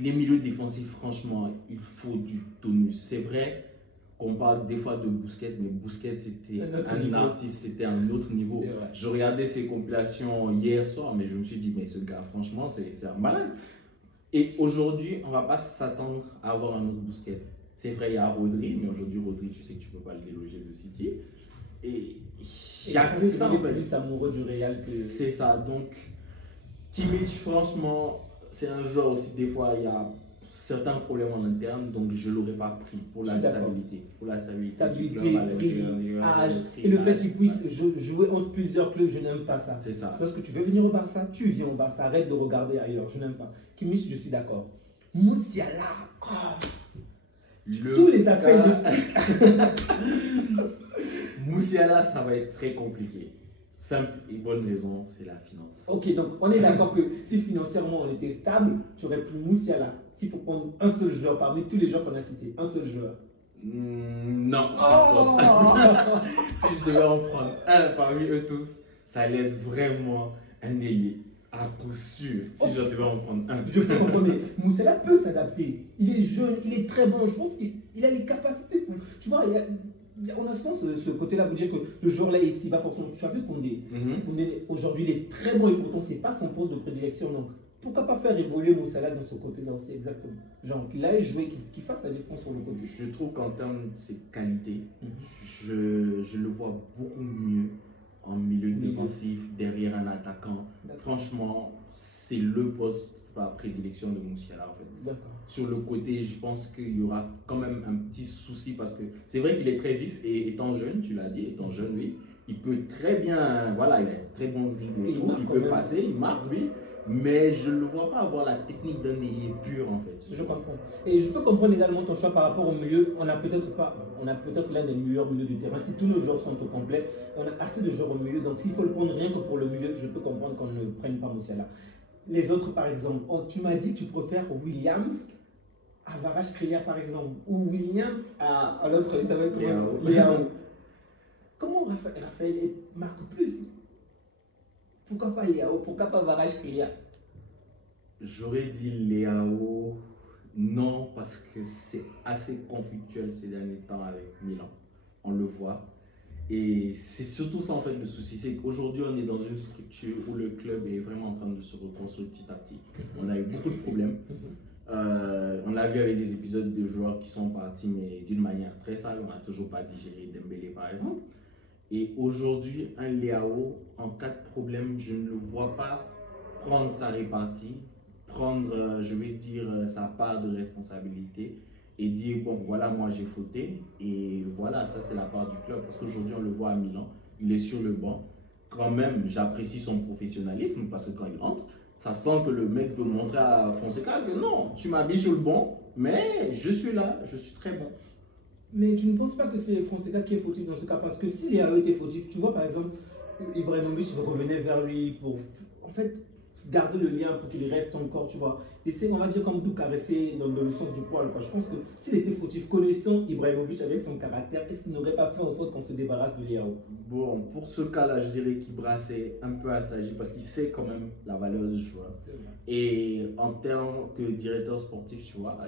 les milieux défensifs, franchement, il faut du tonus. C'est vrai qu'on parle des fois de Busquets, mais Busquets, c'était un artiste, c'était un autre niveau. Je regardais ses compilations hier soir, mais je me suis dit, mais ce gars, franchement, c'est un malade. Et aujourd'hui, on ne va pas s'attendre à avoir un autre Busquets. C'est vrai, il y a Rodri, mais aujourd'hui, Rodri, tu sais que tu ne peux pas le déloger de City. Et il y a que ça. Il est plus amoureux du Real. C'est ça. Donc, Kimmich, franchement, c'est un joueur aussi, des fois, il y a certains problèmes en interne, donc je ne l'aurais pas pris pour la stabilité. Pour la stabilité, prix, âge, et le fait qu'il puisse jouer entre plusieurs clubs, je n'aime pas ça. C'est ça. Lorsque tu veux venir au Barça, tu viens au Barça, arrête de regarder ailleurs, je n'aime pas. Kimmich, je suis d'accord. Moussiala, tous les appels Moussiala, ça va être très compliqué. Simple et bonne raison, c'est la finance. Ok, donc on est d'accord que si financièrement on était stable, tu aurais pris Moussiala. S'il faut prendre un seul joueur parmi tous les joueurs qu'on a cités, un seul joueur. Non. Si je devais en prendre un parmi eux tous, ça allait être vraiment un ailier. À coup sûr, si je devais en prendre un. Je peux comprendre, mais Moussiala peut s'adapter. Il est jeune, il est très bon. Je pense qu'il a les capacités. Tu vois, on a souvent ce côté-là pour dire que le joueur là ici va forcément. Tu as vu Koundé. Koundé aujourd'hui il est très bon et pourtant c'est pas son poste de prédilection. Donc pourquoi pas faire évoluer Moussiala dans ce côté-là aussi exactement. Genre qu'il aille jouer, qu'il fasse la différence sur le côté. Je trouve qu'en termes de ses qualités, je le vois beaucoup mieux en milieu défensif, derrière un attaquant. Franchement, c'est le poste par prédilection de Moussiala en fait. Sur le côté, je pense qu'il y aura quand même un petit souci parce que c'est vrai qu'il est très vif et étant jeune, tu l'as dit, étant jeune, oui, il peut très bien, voilà, il a un très bon dribble et tout, il peut passer, il marque, oui, mais je ne le vois pas avoir la technique d'un ailier pur en fait. Je comprends. Et je peux comprendre également ton choix par rapport au milieu. On a peut-être l'un des meilleurs milieux du terrain. Si tous nos joueurs sont au complet, on a assez de joueurs au milieu. Donc s'il faut le prendre rien que pour le milieu, je peux comprendre qu'on ne prenne pas Moussiala. Les autres, par exemple, tu m'as dit que tu préfères Williams à Varas Krila, par exemple, ou Williams à l'autre, il s'appelle comment? Léao. comment Raphaël marque plus? Pourquoi pas Léao? Pourquoi pas Kvaratskhelia? J'aurais dit Léao, non, parce que c'est assez conflictuel ces derniers temps avec Milan. On le voit. Et c'est surtout ça en fait le souci, c'est qu'aujourd'hui on est dans une structure où le club est vraiment en train de se reconstruire petit à petit. On a eu beaucoup de problèmes. On l'a vu avec des épisodes de joueurs qui sont partis mais d'une manière très sale. On n'a toujours pas digéré Dembélé par exemple. Et aujourd'hui, un Léao, en cas de problème, je ne le vois pas prendre sa répartie, prendre, je vais dire, sa part de responsabilité et dire, bon, voilà, moi j'ai fauté. Et voilà, ça c'est la part du club. Parce qu'aujourd'hui, on le voit à Milan, il est sur le banc. Quand même, j'apprécie son professionnalisme parce que quand il entre, ça sent que le mec veut montrer à Fonseca que non, tu m'as mis sur le banc, mais je suis là, je suis très bon. Mais tu ne penses pas que c'est Fonseca qui est fautif dans ce cas? Parce que si Léao était fautif, tu vois par exemple, Ibrahimovic revenait vers lui pour en fait garder le lien pour qu'il reste encore, tu vois. Essayer, on va dire, comme tout caresser dans le sens du poil. Quoi. Je pense que s'il était fautif, connaissant Ibrahimovic avec son caractère, est-ce qu'il n'aurait pas fait en sorte qu'on se débarrasse de Léao? Bon, pour ce cas-là, je dirais qu'Ibra c'est un peu assagi parce qu'il sait quand même la valeur du joueur. Et en termes que directeur sportif, tu vois,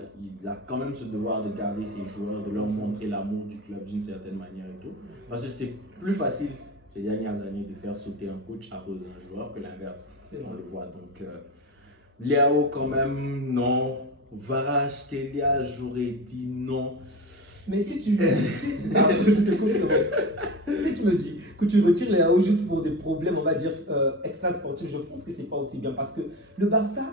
il a quand même ce devoir de garder ses joueurs, de leur montrer l'amour du club d'une certaine manière et tout. Parce que c'est plus facile ces dernières années de faire sauter un coach à cause d'un joueur que l'inverse. On le voit. Donc, Léao quand même, non. Kvaratskhelia, j'aurais dit non. Mais si tu me dis, si tu me dis que tu retires Léao juste pour des problèmes, on va dire, extra-sportifs, je pense que c'est pas aussi bien parce que le Barça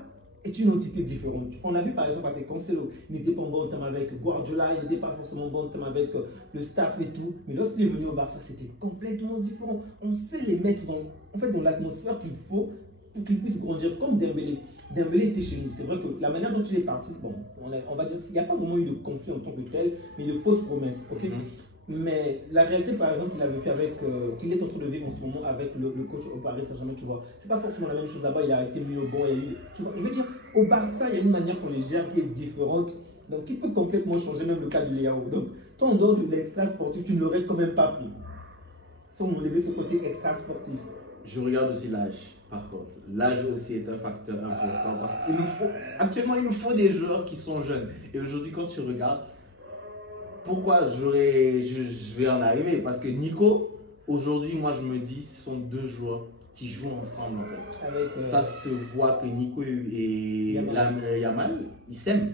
est une entité différente. On a vu par exemple avec Cancelo, il n'était pas en bon terme avec Guardiola, il n'était pas forcément en bon terme avec le staff et tout. Mais lorsqu'il est venu au Barça, c'était complètement différent. On sait les mettre dans l'atmosphère qu'il faut pour qu'ils puissent grandir comme Dembélé. Dembélé était chez nous. C'est vrai que la manière dont il est parti, bon, on va dire qu'il n'y a pas vraiment eu de conflit en tant que tel, mais de fausses promesses. Okay? Mais la réalité, par exemple, qu'il a vécu avec, qu'il est en train de vivre en ce moment avec le coach au Paris Saint-Germain, tu vois, c'est pas forcément la même chose là-bas. Il a été mis au banc, tu vois, je veux dire, au Barça, il y a une manière qu'on les gère qui est différente, donc qui peut complètement changer même le cas de Léao. Donc, toi, en dehors de l'extra sportif, tu ne l'aurais quand même pas pris. Sans enlever ce côté extra sportif. Je regarde aussi l'âge, par contre. L'âge aussi est un facteur important parce qu'il nous faut, actuellement, il nous faut des joueurs qui sont jeunes. Et aujourd'hui, quand tu regardes, pourquoi je vais en arriver? Parce que Nico, aujourd'hui, moi, je me dis, ce sont deux joueurs qui jouent ensemble, en fait. Avec, ça se voit que Nico et Yamal, ils s'aiment.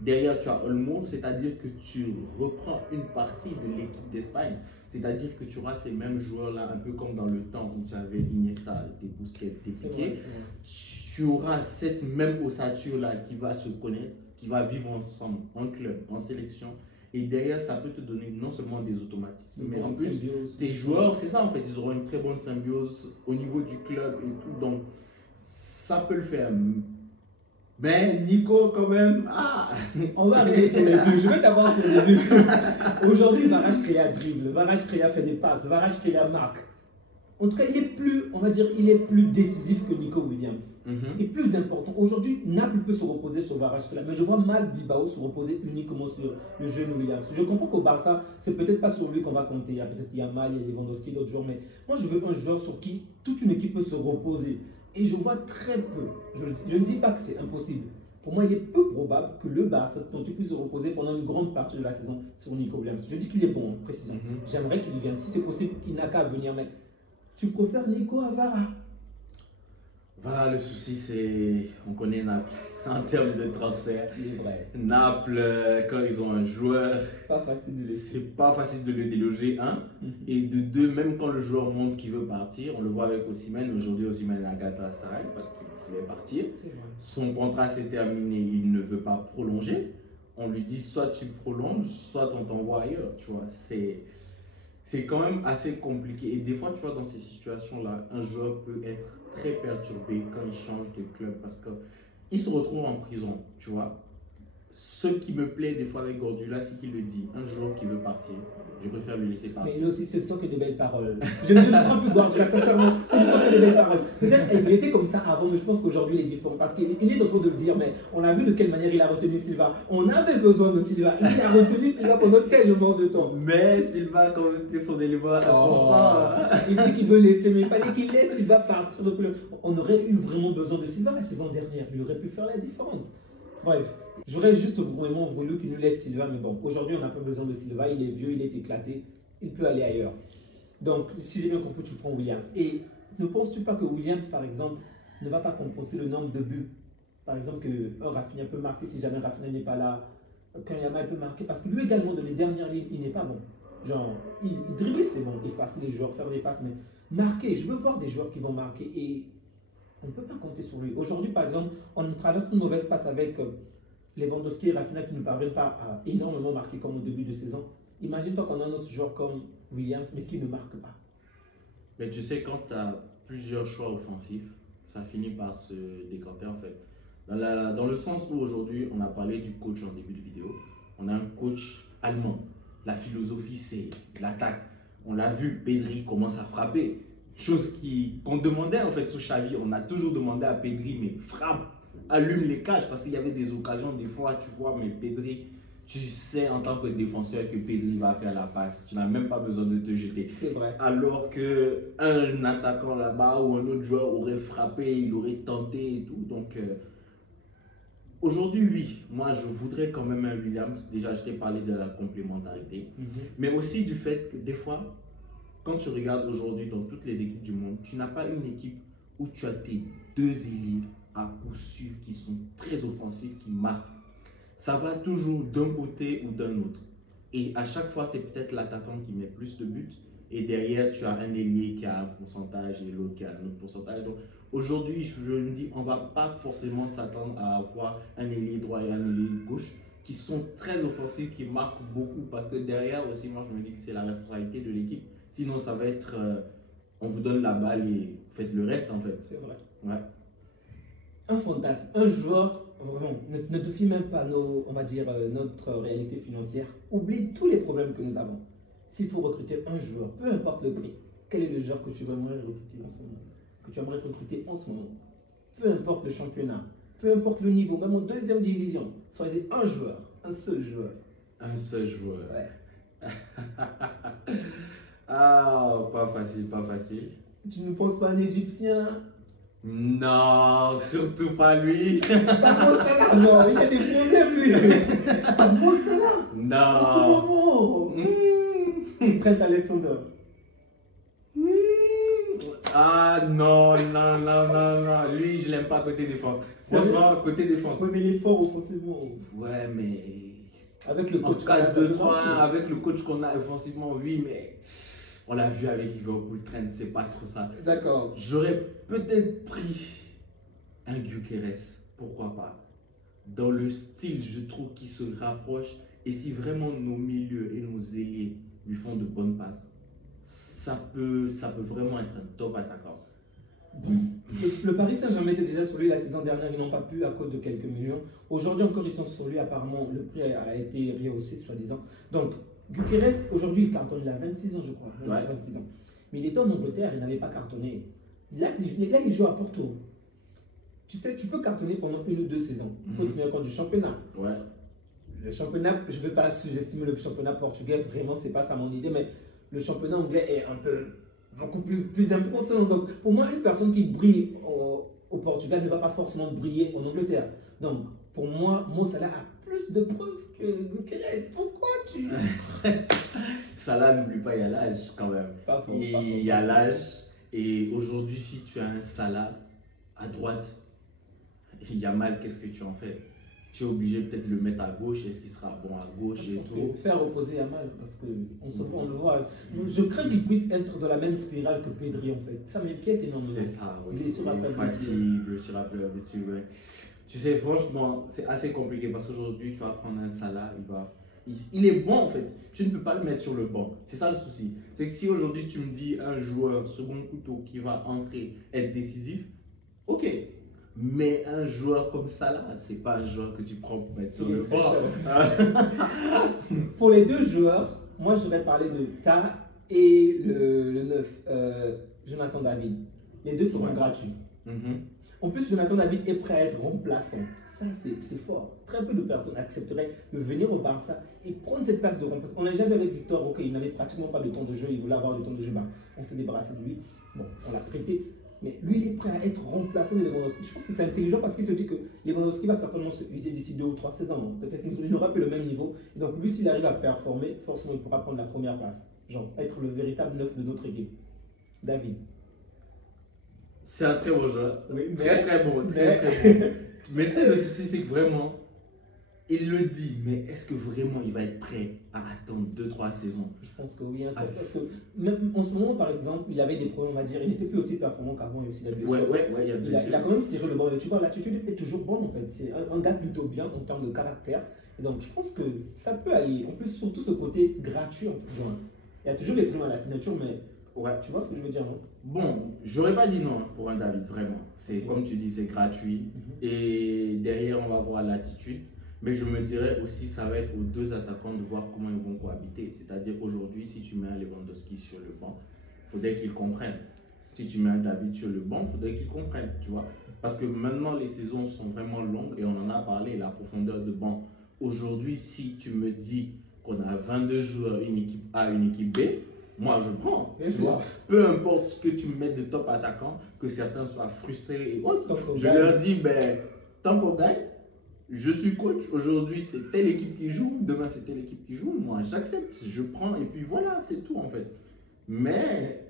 Derrière, tu as Olmo, c'est-à-dire que tu reprends une partie de l'équipe d'Espagne. C'est-à-dire que tu auras ces mêmes joueurs-là, un peu comme dans le temps où tu avais Iniesta, tes Busquets, tes Piqué. Tu auras cette même ossature-là qui va se connaître, qui va vivre ensemble, en club, en sélection. Et derrière, ça peut te donner non seulement des automatismes, mais en plus, tes joueurs, c'est ça en fait, ils auront une très bonne symbiose au niveau du club et tout. Donc, ça peut le faire. Mais Nico, quand même, on va arriver sur les buts. Je vais d'abord sur les buts. Aujourd'hui, Kvaratskhelia dribble, Kvaratskhelia fait des passes, Kvaratskhelia marque. En tout cas, il est plus, on va dire, il est plus décisif que Nico Williams. Et plus important. Aujourd'hui, Naples peut se reposer sur Kvaratskhelia, mais je vois mal Bilbao se reposer uniquement sur le jeune Williams. Je comprends qu'au Barça, c'est peut-être pas sur lui qu'on va compter. Il y a peut-être Yamal, il y a Lewandowski, d'autres joueurs, mais moi, je veux un joueur sur qui toute une équipe peut se reposer. Et je vois très peu, je ne dis pas que c'est impossible. Pour moi, il est peu probable que le Barça puisse se reposer pendant une grande partie de la saison sur Nico Williams. Je dis qu'il est bon, précisément. J'aimerais qu'il vienne. Si c'est possible, il n'a qu'à venir. Mais tu préfères Nico à Vara? Voilà, le souci, c'est on connaît Naples en termes de transfert. C'est vrai. Naples, quand ils ont un joueur, c'est pas facile de le déloger, et de deux, même quand le joueur montre qu'il veut partir, on le voit avec Osimhen. Aujourd'hui, Osimhen est à Galatasaray parce qu'il voulait partir. Son contrat s'est terminé, il ne veut pas prolonger. On lui dit soit tu prolonges, soit on t'envoie ailleurs. Tu vois, c'est quand même assez compliqué. Et des fois, tu vois, dans ces situations-là, un joueur peut être très perturbé quand il change de club parce qu'il se retrouve en prison, tu vois. ce qui me plaît des fois avec Gordula, c'est qu'il le dit. Un jour qui veut partir, je préfère le laisser partir. Mais il aussi, ce ne sont que de belles paroles. Je ne crois plus Gordula, sincèrement. Ce ne sont que de belles paroles. Peut-être qu'il était comme ça avant, mais je pense qu'aujourd'hui, il est différent. Parce qu'il est en train de le dire, mais on a vu de quelle manière il a retenu Sylvain. On avait besoin de Sylvain. Il a retenu Sylvain pendant tellement de temps. Mais Sylvain, comme c'était son élément important. Il dit qu'il veut laisser, mais il fallait qu'il laisse Sylvain partir. Donc, on aurait eu vraiment besoin de Sylvain la saison dernière. Il aurait pu faire la différence. Bref, j'aurais juste vraiment voulu qu'il nous laisse Sylvain, mais bon, aujourd'hui on n'a pas besoin de Sylvain, il est vieux, il est éclaté, il peut aller ailleurs. Donc, si j'ai bien compris, tu prends Williams. Et ne penses-tu pas que Williams, par exemple, ne va pas compenser le nombre de buts? Par exemple, qu'un Rafinha peut marquer si jamais Rafinha n'est pas là, qu'un Yamal peut marquer, parce que lui également, dans les dernières lignes, il n'est pas bon. Genre, il dribble, c'est bon, effacer les joueurs, faire des passes, mais marquer, je veux voir des joueurs qui vont marquer et on ne peut pas compter sur lui. Aujourd'hui, par exemple, on traverse une mauvaise passe avec Lewandowski et Rafinha qui ne parviennent pas à énormément marquer comme au début de saison. Imagine-toi qu'on a un autre joueur comme Williams, mais qui ne marque pas. Mais tu sais, quand tu as plusieurs choix offensifs, ça finit par se décanter en fait. Dans le sens où aujourd'hui, on a parlé du coach en début de vidéo. On a un coach allemand. La philosophie, c'est l'attaque. On l'a vu, Pedri commence à frapper. Chose qu'on demandait en fait sous Xavi. On a toujours demandé à Pedri, mais frappe, allume les cages. Parce qu'il y avait des occasions, des fois, tu vois, mais Pedri, tu sais en tant que défenseur que Pedri va faire la passe. Tu n'as même pas besoin de te jeter. C'est vrai. Alors qu'un attaquant là-bas ou un autre joueur aurait frappé, il aurait tenté et tout. Donc, aujourd'hui, oui, moi je voudrais quand même un Williams. Déjà, je t'ai parlé de la complémentarité. Mais aussi du fait que des fois, quand tu regardes aujourd'hui dans toutes les équipes du monde, tu n'as pas une équipe où tu as tes deux ailiers à coup sûr qui sont très offensifs, qui marquent. Ça va toujours d'un côté ou d'un autre. Et à chaque fois, c'est peut-être l'attaquant qui met plus de buts. Et derrière, tu as un ailier qui a un pourcentage et l'autre qui a un autre pourcentage. Donc aujourd'hui, je me dis, on ne va pas forcément s'attendre à avoir un ailier droit et un ailier gauche qui sont très offensifs, qui marquent beaucoup. Parce que derrière aussi, moi, je me dis que c'est la responsabilité de l'équipe. Sinon, ça va être, on vous donne la balle et faites le reste en fait. C'est vrai. Ouais. Un fantasme, un joueur, vraiment, ne te fie même pas on va dire, notre réalité financière. Oublie tous les problèmes que nous avons. S'il faut recruter un joueur, peu importe le prix, quel est le joueur que tu aimerais recruter en ce moment? Que tu aimerais recruter en ce moment? Peu importe le championnat, peu importe le niveau, même en deuxième division, choisis un joueur, un seul joueur. Un seul joueur. Ouais. Ah, pas facile, pas facile. Tu ne penses pas à un Égyptien? Non, surtout pas lui. Pas Mo Salah, non, il y a des problèmes lui. Pas Mo Salah. Non. En ce moment. Trent Alexander. Ah non, non, non, non, non. Lui, je l'aime pas côté défense. Franchement, côté défense. Oui, mais il est fort offensivement. Ouais, mais. Avec le coach en 4-2-3, avec le coach qu'on a offensivement, oui, mais on l'a vu avec Liverpool, Trent, c'est pas trop ça. D'accord. J'aurais peut-être pris un Gyökeres, pourquoi pas. Dans le style, je trouve qu'il se rapproche. Et si vraiment nos milieux et nos ailiers lui font de bonnes passes, ça peut vraiment être un top attaquant. Le Paris Saint-Germain était déjà sur lui la saison dernière, ils n'ont pas pu à cause de quelques millions. Aujourd'hui encore, ils sont sur lui, apparemment, le prix a été rehaussé, soi-disant. Donc, Gyökeres, aujourd'hui, il cartonne, il a 26 ans, je crois, 26 ans. Mais il était en Angleterre, il n'avait pas cartonné. Là, il joue à Porto. Tu sais, tu peux cartonner pendant 1 ou 2 saisons. Il faut tenir compte du championnat. Ouais. Le championnat, je ne veux pas sous-estimer le championnat portugais, vraiment, c'est pas ça mon idée, mais le championnat anglais est un peu beaucoup plus important. Donc, pour moi, une personne qui brille au Portugal ne va pas forcément briller en Angleterre. Donc, pour moi, Mo Salah a plus de preuves que Gyökeres. Pourquoi tu... Salah, n'oublie pas, il y a l'âge quand même. Pas fort, Il y a l'âge. Et aujourd'hui, si tu as un Salah à droite, il y a mal, qu'est-ce que tu en fais? Tu es obligé peut-être de le mettre à gauche. Est-ce qu'il sera bon à gauche Je et pense tout? que faire opposer Yamal, parce qu'on le voit. Je crains qu'il puisse être dans la même spirale que Pedri en fait. Ça m'inquiète énormément. C'est ça, oui. Il est sur la fatigue, tu rappelles, ouais. Tu sais, franchement, c'est assez compliqué parce qu'aujourd'hui, tu vas prendre un Salah, il est bon en fait. Tu ne peux pas le mettre sur le banc. C'est ça le souci. C'est que si aujourd'hui tu me dis un joueur second couteau qui va entrer, être décisif, ok. Mais un joueur comme ça, là, c'est pas un joueur que tu prends pour mettre sur Il est le très banc. Pour les deux joueurs, moi je vais parler de Ta et le 9, Jonathan David. Les deux seront Ouais. gratuits. Mhm. En plus, Jonathan David est prêt à être remplaçant. Ça, c'est fort. Très peu de personnes accepteraient de venir au Barça et prendre cette place de remplaçant. On a déjà vu avec Victor Roque, il n'avait pratiquement pas de temps de jeu, il voulait avoir du temps de jeu. Ben, on s'est débarrassé de lui. Bon, on l'a prêté. Mais lui, il est prêt à être remplaçant de Lewandowski. Je pense que c'est intelligent parce qu'il se dit que Lewandowski va certainement se user d'ici 2 ou 3 saisons. Peut-être qu'il n'aura plus le même niveau. Et donc, lui, s'il arrive à performer, forcément, il pourra prendre la première place. Genre, être le véritable neuf de notre équipe. David. C'est un très bon joueur. Oui, Très très bon, très bon. Mais c'est le souci, c'est que vraiment, il le dit, mais est-ce que vraiment il va être prêt à attendre 2-3 saisons? Je pense que oui, parce que même en ce moment, par exemple, il avait des problèmes, on va dire, il n'était plus aussi performant qu'avant, il y a aussi la blessure. Ouais, il y a Il a quand même serré le banc. Et tu vois, l'attitude est toujours bonne en fait. C'est un gars plutôt bien en termes de caractère. Et donc, je pense que ça peut aller. En plus, surtout ce côté gratuit, en fait, genre, il y a toujours les primes à la signature, mais Ouais. tu vois ce que je veux dire, non? Bon, j'aurais pas dit non pour un David, vraiment. C'est comme tu dis, c'est gratuit. Et derrière, on va voir l'attitude. Mais je me dirais aussi, ça va être aux deux attaquants de voir comment ils vont cohabiter. C'est-à-dire aujourd'hui, si tu mets un Lewandowski sur le banc, il faudrait qu'il comprenne. Si tu mets un David sur le banc, il faudrait qu'il comprenne, tu vois. Parce que maintenant, les saisons sont vraiment longues et on en a parlé, la profondeur de banc. Aujourd'hui, si tu me dis qu'on a 22 joueurs, une équipe A, une équipe B, moi je prends. Et Tu c'est- vois, peu importe ce que tu me mets de top attaquant, que certains soient frustrés et autres, Tant qu'on je gagne. leur dis, ben, tant qu'on gagne, je suis coach, aujourd'hui c'est telle équipe qui joue, demain c'est telle équipe qui joue, moi j'accepte, je prends et puis voilà, c'est tout en fait. Mais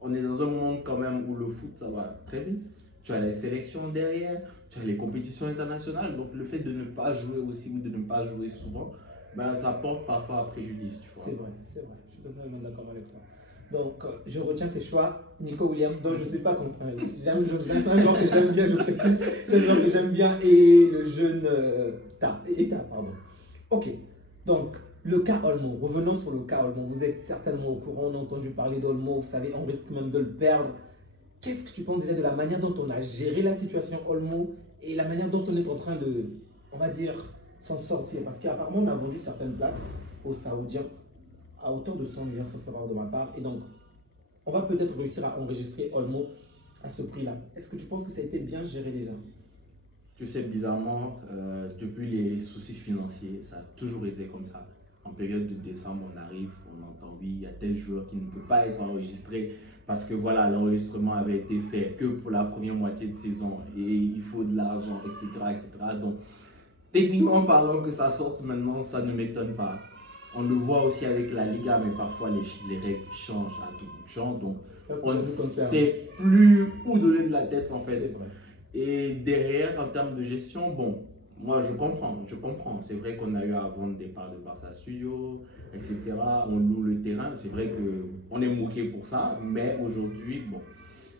on est dans un monde quand même où le foot ça va très vite. Tu as les sélections derrière, tu as les compétitions internationales, donc le fait de ne pas jouer aussi ou de ne pas jouer souvent, ben, ça porte parfois à préjudice. Tu vois. C'est vrai, c'est vrai. Je suis totalement d'accord avec toi. Donc, je retiens tes choix, Nico Williams, dont je ne suis pas contre. C'est un joueur que j'aime bien, je précise. C'est un joueur que j'aime bien et le jeune Ta, pardon. Ok, donc le cas Olmo, revenons sur le cas Olmo. Vous êtes certainement au courant, on a entendu parler d'Olmo, vous savez, on risque même de le perdre. Qu'est-ce que tu penses déjà de la manière dont on a géré la situation Olmo et la manière dont on est en train de, on va dire, s'en sortir? Parce qu'apparemment, on a vendu certaines places aux Saoudiens à hauteur de 100 millions, sauf erreur de ma part. Et donc, on va peut-être réussir à enregistrer Olmo à ce prix-là. Est-ce que tu penses que ça a été bien géré déjà? Tu sais, bizarrement, depuis les soucis financiers, ça a toujours été comme ça. En période de décembre, on arrive, on entend oui, il y a tel joueur qui ne peut pas être enregistré parce que voilà, l'enregistrement avait été fait que pour la première moitié de saison et il faut de l'argent, etc., etc. Donc, techniquement parlant, que ça sorte maintenant, ça ne m'étonne pas. On le voit aussi avec la Liga, mais parfois les règles changent à tout bout de champ. Donc, on ne sait plus où donner de la tête en fait. C'est vrai. Et derrière, en termes de gestion, bon, moi je comprends. C'est vrai qu'on a eu à vendre des parts de Barça Studio, etc. On loue le terrain. C'est vrai qu'on est moqué pour ça, mais aujourd'hui, bon,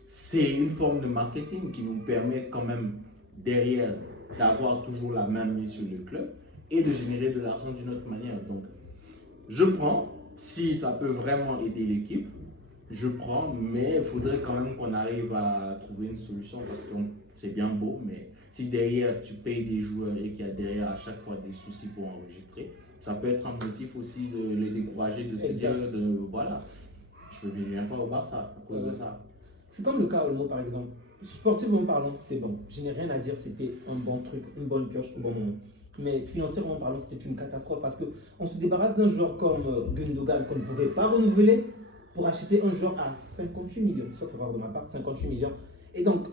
c'est une forme de marketing qui nous permet quand même derrière d'avoir toujours la main mise sur le club et de générer de l'argent d'une autre manière. Donc, je prends, si ça peut vraiment aider l'équipe, je prends, mais il faudrait quand même qu'on arrive à trouver une solution parce que c'est bien beau, mais si derrière tu payes des joueurs et qu'il y a derrière à chaque fois des soucis pour enregistrer, ça peut être un motif aussi de les décourager, de se dire voilà, je ne viens pas au Barça à cause de ça. C'est comme le cas Olmo par exemple. Sportivement parlant, c'est bon. Je n'ai rien à dire, c'était un bon truc, une bonne pioche au bon moment. Mais financièrement parlant, c'était une catastrophe parce qu'on se débarrasse d'un joueur comme Gundogan qu'on ne pouvait pas renouveler pour acheter un joueur à 58 millions, sauf erreur de ma part, 58 millions. Et donc,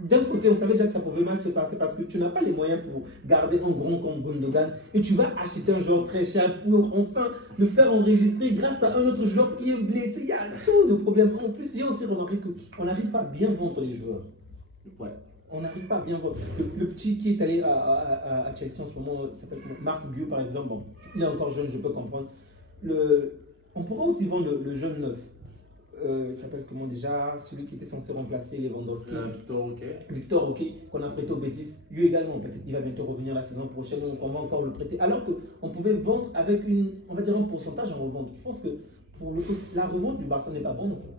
d'un côté, on savait déjà que ça pouvait mal se passer parce que tu n'as pas les moyens pour garder un grand comme Gundogan et tu vas acheter un joueur très cher pour enfin le faire enregistrer grâce à un autre joueur qui est blessé. Il y a trop de problèmes. En plus, j'ai aussi remarqué qu'on n'arrive pas à bien vendre les joueurs. Ouais. On n'arrive pas à bien voir. Le petit qui est allé à Chelsea en ce moment, s'appelle Marc Guiu par exemple, bon, il est encore jeune, je peux comprendre. On pourra aussi vendre le jeune neuf. Il s'appelle comment déjà? Celui qui était censé remplacer Lewandowski. Victor Roque. Victor Roque, qu'on a prêté au Betis. Lui également, peut-être qu'il va bientôt revenir la saison prochaine, donc on va encore le prêter. Alors qu'on pouvait vendre avec on va dire un pourcentage en revente. Je pense que la revente du Barça n'est pas bonne en fait.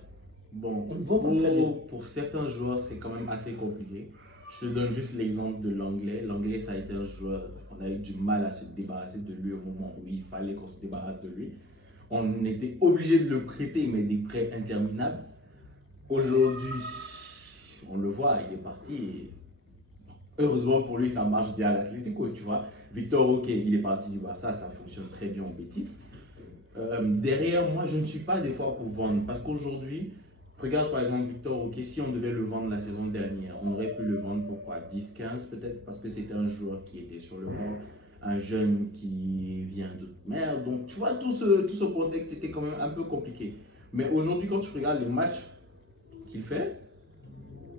Bon, On ne voit pas très bien. pour certains joueurs, c'est quand même assez compliqué. Je te donne juste l'exemple de l'anglais. L'anglais, ça a été un joueur, on a eu du mal à se débarrasser de lui au moment où il fallait qu'on se débarrasse de lui. On était obligé de le prêter, mais des prêts interminables. Aujourd'hui, on le voit, il est parti. Et heureusement pour lui, ça marche bien à l'Atlético, tu vois. Victor Roque, il est parti du Barça, ça fonctionne très bien en bêtise. Derrière, moi, je ne suis pas des fois pour vendre. Parce qu'aujourd'hui, regarde par exemple Victor Roque, si on devait le vendre la saison dernière, on aurait pu le vendre pour quoi, 10-15 peut-être, parce que c'était un joueur qui était sur le banc, un jeune qui vient d'autre mer. Donc, tu vois, tout ce contexte était quand même un peu compliqué. Mais aujourd'hui, quand tu regardes les matchs qu'il fait,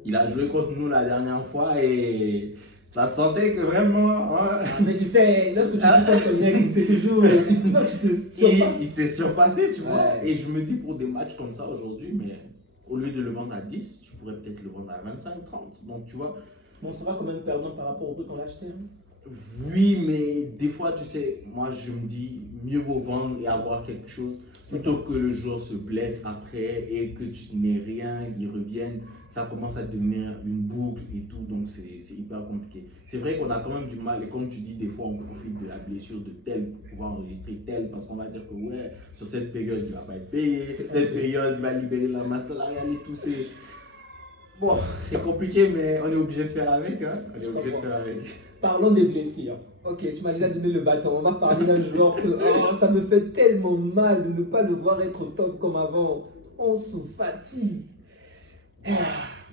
il a joué contre nous la dernière fois et ça sentait que vraiment. Ouais. Mais tu sais, lorsque tu joues contre ton ex, c'est toujours. Tu te surpasses. Il s'est surpassé, tu vois. Ouais. Et je me dis pour des matchs comme ça aujourd'hui, mais au lieu de le vendre à 10, tu pourrais peut-être le vendre à 25, 30. Donc tu vois. Mais on sera quand même perdant par rapport au prix qu'on l'a acheté. Hein. Oui, mais des fois, tu sais, moi je me dis mieux vaut vendre et avoir quelque chose plutôt que le joueur se blesse après et que tu n'aies rien, il revienne. Ça commence à devenir une boucle et tout, donc c'est hyper compliqué. C'est vrai qu'on a quand même du mal, et comme tu dis, des fois on profite de la blessure de tel pour pouvoir enregistrer tel, parce qu'on va dire que ouais, sur cette période il ne va pas être payé, cette période il va libérer la masse salariale et tout. Bon, c'est compliqué, mais on est obligé de faire avec. Hein. On est obligé de faire avec. Parlons des blessures. Ok, tu m'as déjà donné le bâton. On va parler d'un joueur que ça me fait tellement mal de ne pas le voir être au top comme avant. On se fatigue.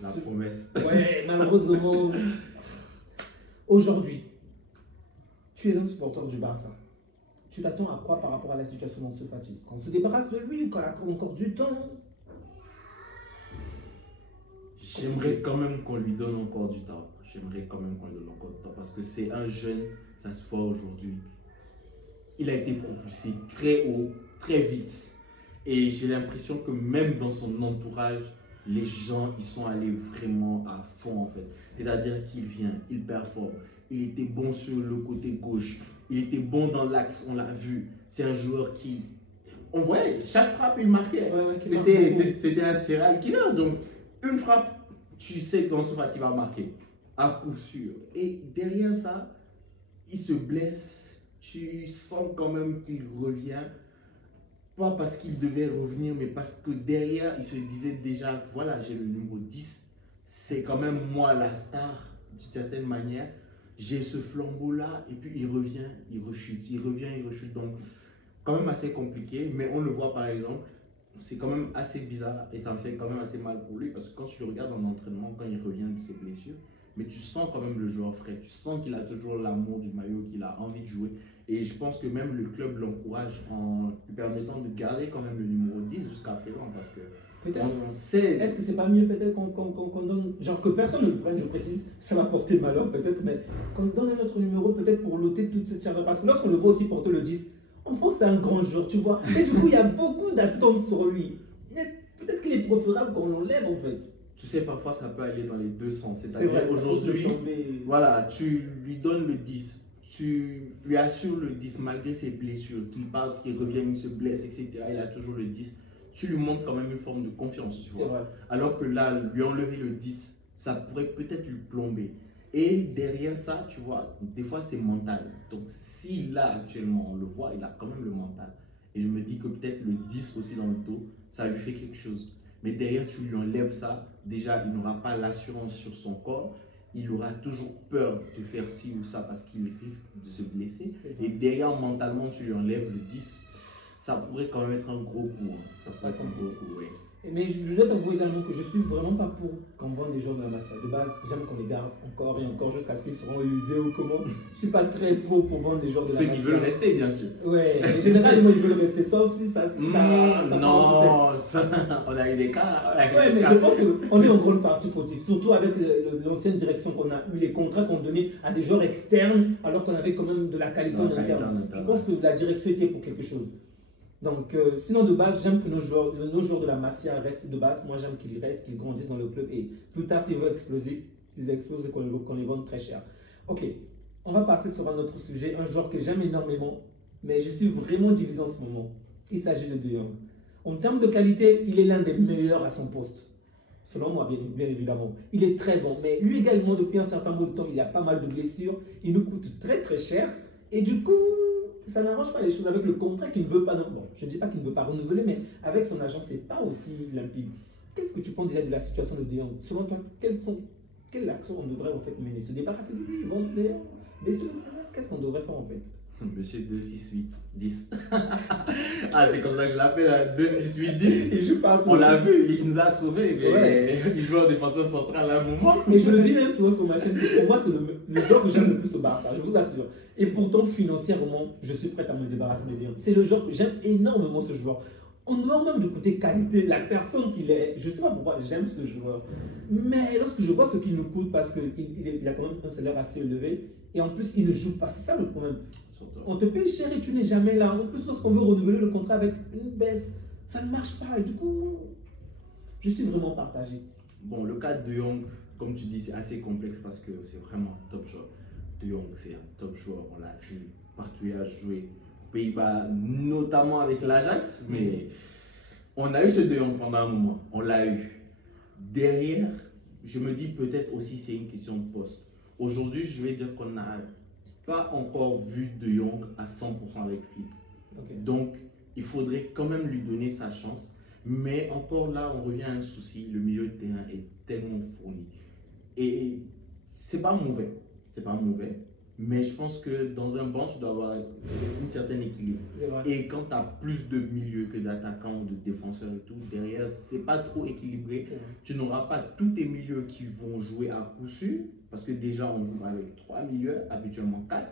La promesse. Ouais, malheureusement. Aujourd'hui, tu es un supporter du Barça. Tu t'attends à quoi par rapport à la situation dont on se fatigue? Qu'on se débarrasse de lui, qu'on a encore du temps? J'aimerais quand même qu'on lui donne encore du temps. J'aimerais quand même qu'on lui donne encore du temps parce que c'est un jeune, ça se voit aujourd'hui. Il a été propulsé très haut, très vite. Et j'ai l'impression que même dans son entourage, les gens, ils sont allés vraiment à fond en fait. C'est-à-dire qu'il vient, il performe. Il était bon sur le côté gauche. Il était bon dans l'axe, on l'a vu. C'est un joueur qui... On voyait, chaque frappe, il marquait. Ouais, c'était un serial killer. Donc, une frappe, tu sais que dans ce match, il va marquer. À coup sûr. Et derrière ça, il se blesse. Tu sens quand même qu'il revient. Pas parce qu'il devait revenir, mais parce que derrière, il se disait déjà, voilà, j'ai le numéro 10. C'est quand même moi la star, d'une certaine manière. J'ai ce flambeau-là, et puis il revient, il rechute. Il revient, il rechute. Donc, quand même assez compliqué. Mais on le voit par exemple, c'est quand même assez bizarre et ça me fait quand même assez mal pour lui parce que quand tu le regardes en entraînement, quand il revient de ses blessures, mais tu sens quand même le joueur frais, tu sens qu'il a toujours l'amour du maillot, qu'il a envie de jouer et je pense que même le club l'encourage en lui permettant de garder quand même le numéro 10 jusqu'à présent parce que on sait... Est-ce que c'est pas mieux peut-être qu'on donne, genre que personne ne le prenne, je précise, ça va porter malheur peut-être, mais qu'on donne un autre numéro peut-être pour l'ôter toute cette charge parce que lorsqu'on le voit aussi porter le 10, on pense à un grand joueur, tu vois. Et du coup, il y a beaucoup d'attentes sur lui. Peut-être qu'il est préférable qu'on l'enlève, en fait. Tu sais, parfois, ça peut aller dans les deux sens. C'est-à-dire, aujourd'hui, voilà, tu lui donnes le 10. Tu lui assures le 10 malgré ses blessures. Qu'il parte, qu'il revienne, il se blesse, etc. Il a toujours le 10. Tu lui montres quand même une forme de confiance, tu vois. Vrai. Alors que là, lui enlever le 10, ça pourrait peut-être lui plomber. Et derrière ça, tu vois, des fois c'est mental. Donc s'il l'a actuellement, on le voit, il a quand même le mental. Et je me dis que peut-être le 10 aussi dans le dos, ça lui fait quelque chose. Mais derrière, tu lui enlèves ça, déjà, il n'aura pas l'assurance sur son corps. Il aura toujours peur de faire ci ou ça parce qu'il risque de se blesser. Et derrière, mentalement, tu lui enlèves le 10. Ça pourrait quand même être un gros coup. Hein. Ça pourrait être un gros coup, oui. Mais je dois t'avouer également que je suis vraiment pas pour qu'on vende des joueurs de la Masia. De base, j'aime qu'on les garde encore et encore jusqu'à ce qu'ils seront usés ou comment. Je suis pas très pour vendre des joueurs de la Masia. Ceux qui veulent rester, bien sûr. Ouais, généralement ils veulent rester, sauf si ça non, on a eu des cas. Ouais, mais je pense qu'on est en grande partie fautif, surtout avec l'ancienne direction qu'on a eu, les contrats qu'on donnait à des joueurs externes, alors qu'on avait quand même de la qualité en interne. Je pense que la direction était pour quelque chose. Donc, sinon de base, j'aime que nos joueurs de la Masia restent de base. Moi, j'aime qu'ils restent, qu'ils grandissent dans le club. Et plus tard, s'ils veulent exploser, qu'ils explosent et qu'on les vende très cher. Ok, on va passer sur un autre sujet. Un joueur que j'aime énormément, mais je suis vraiment divisé en ce moment. Il s'agit de De Jong. En termes de qualité, il est l'un des meilleurs à son poste. Selon moi, bien évidemment. Il est très bon. Mais lui également, depuis un certain bout de temps, il a pas mal de blessures. Il nous coûte très très cher. Et du coup, ça n'arrange pas les choses avec le contrat qu'il ne veut pas. Bon, je ne dis pas qu'il ne veut pas renouveler, mais avec son agent, ce n'est pas aussi limpide. Qu'est-ce que tu penses déjà de la situation de De Jong? Selon toi, quelle action on devrait en fait mener? Se débarrasser de lui, vendre De Jong, baisser le salaire? Qu'est-ce qu'on devrait faire en fait? Monsieur 2, 6, 8, 10. Ah, c'est comme ça que je l'appelle, 2, 6, 8, 10. Il joue partout. On l'a vu, il nous a sauvés. Mais Ouais. il joue en défenseur central à un moment. Et je le dis même souvent sur ma chaîne, pour moi, c'est le joueur que j'aime le plus au Barça, je vous assure. Et pourtant, financièrement, je suis prêt à me débarrasser de lui. C'est le joueur que j'aime énormément, ce joueur. En dehors même de côté qualité, la personne qu'il est, je ne sais pas pourquoi j'aime ce joueur. Mais lorsque je vois ce qu'il nous coûte, parce qu'il a quand même un salaire assez élevé, et en plus, il ne joue pas. C'est ça le problème. On te paye cher et tu n'es jamais là. En plus, lorsqu'on veut renouveler le contrat avec une baisse, ça ne marche pas. Et du coup, je suis vraiment partagé. Bon, le cas de De Jong, comme tu dis, c'est assez complexe parce que c'est vraiment un top joueur. De Jong, c'est un top joueur. On l'a vu partout, il a joué aux Pays-Bas, notamment avec l'Ajax. Mais on a eu ce De Jong pendant un moment. On l'a eu. Derrière, je me dis peut-être aussi c'est une question de poste. Aujourd'hui, je vais dire qu'on n'a pas encore vu De Jong à 100% avec Flick. Okay. Donc, il faudrait quand même lui donner sa chance. Mais encore là, on revient à un souci. Le milieu de terrain est tellement fourni. Et c'est pas mauvais. C'est pas mauvais. Mais je pense que dans un banc, tu dois avoir une certaine équilibre. Et quand tu as plus de milieux que d'attaquants ou de défenseurs et tout, derrière, c'est pas trop équilibré. Tu n'auras pas tous tes milieux qui vont jouer à coup sûr. Parce que déjà, on joue avec 3 milieux, habituellement 4.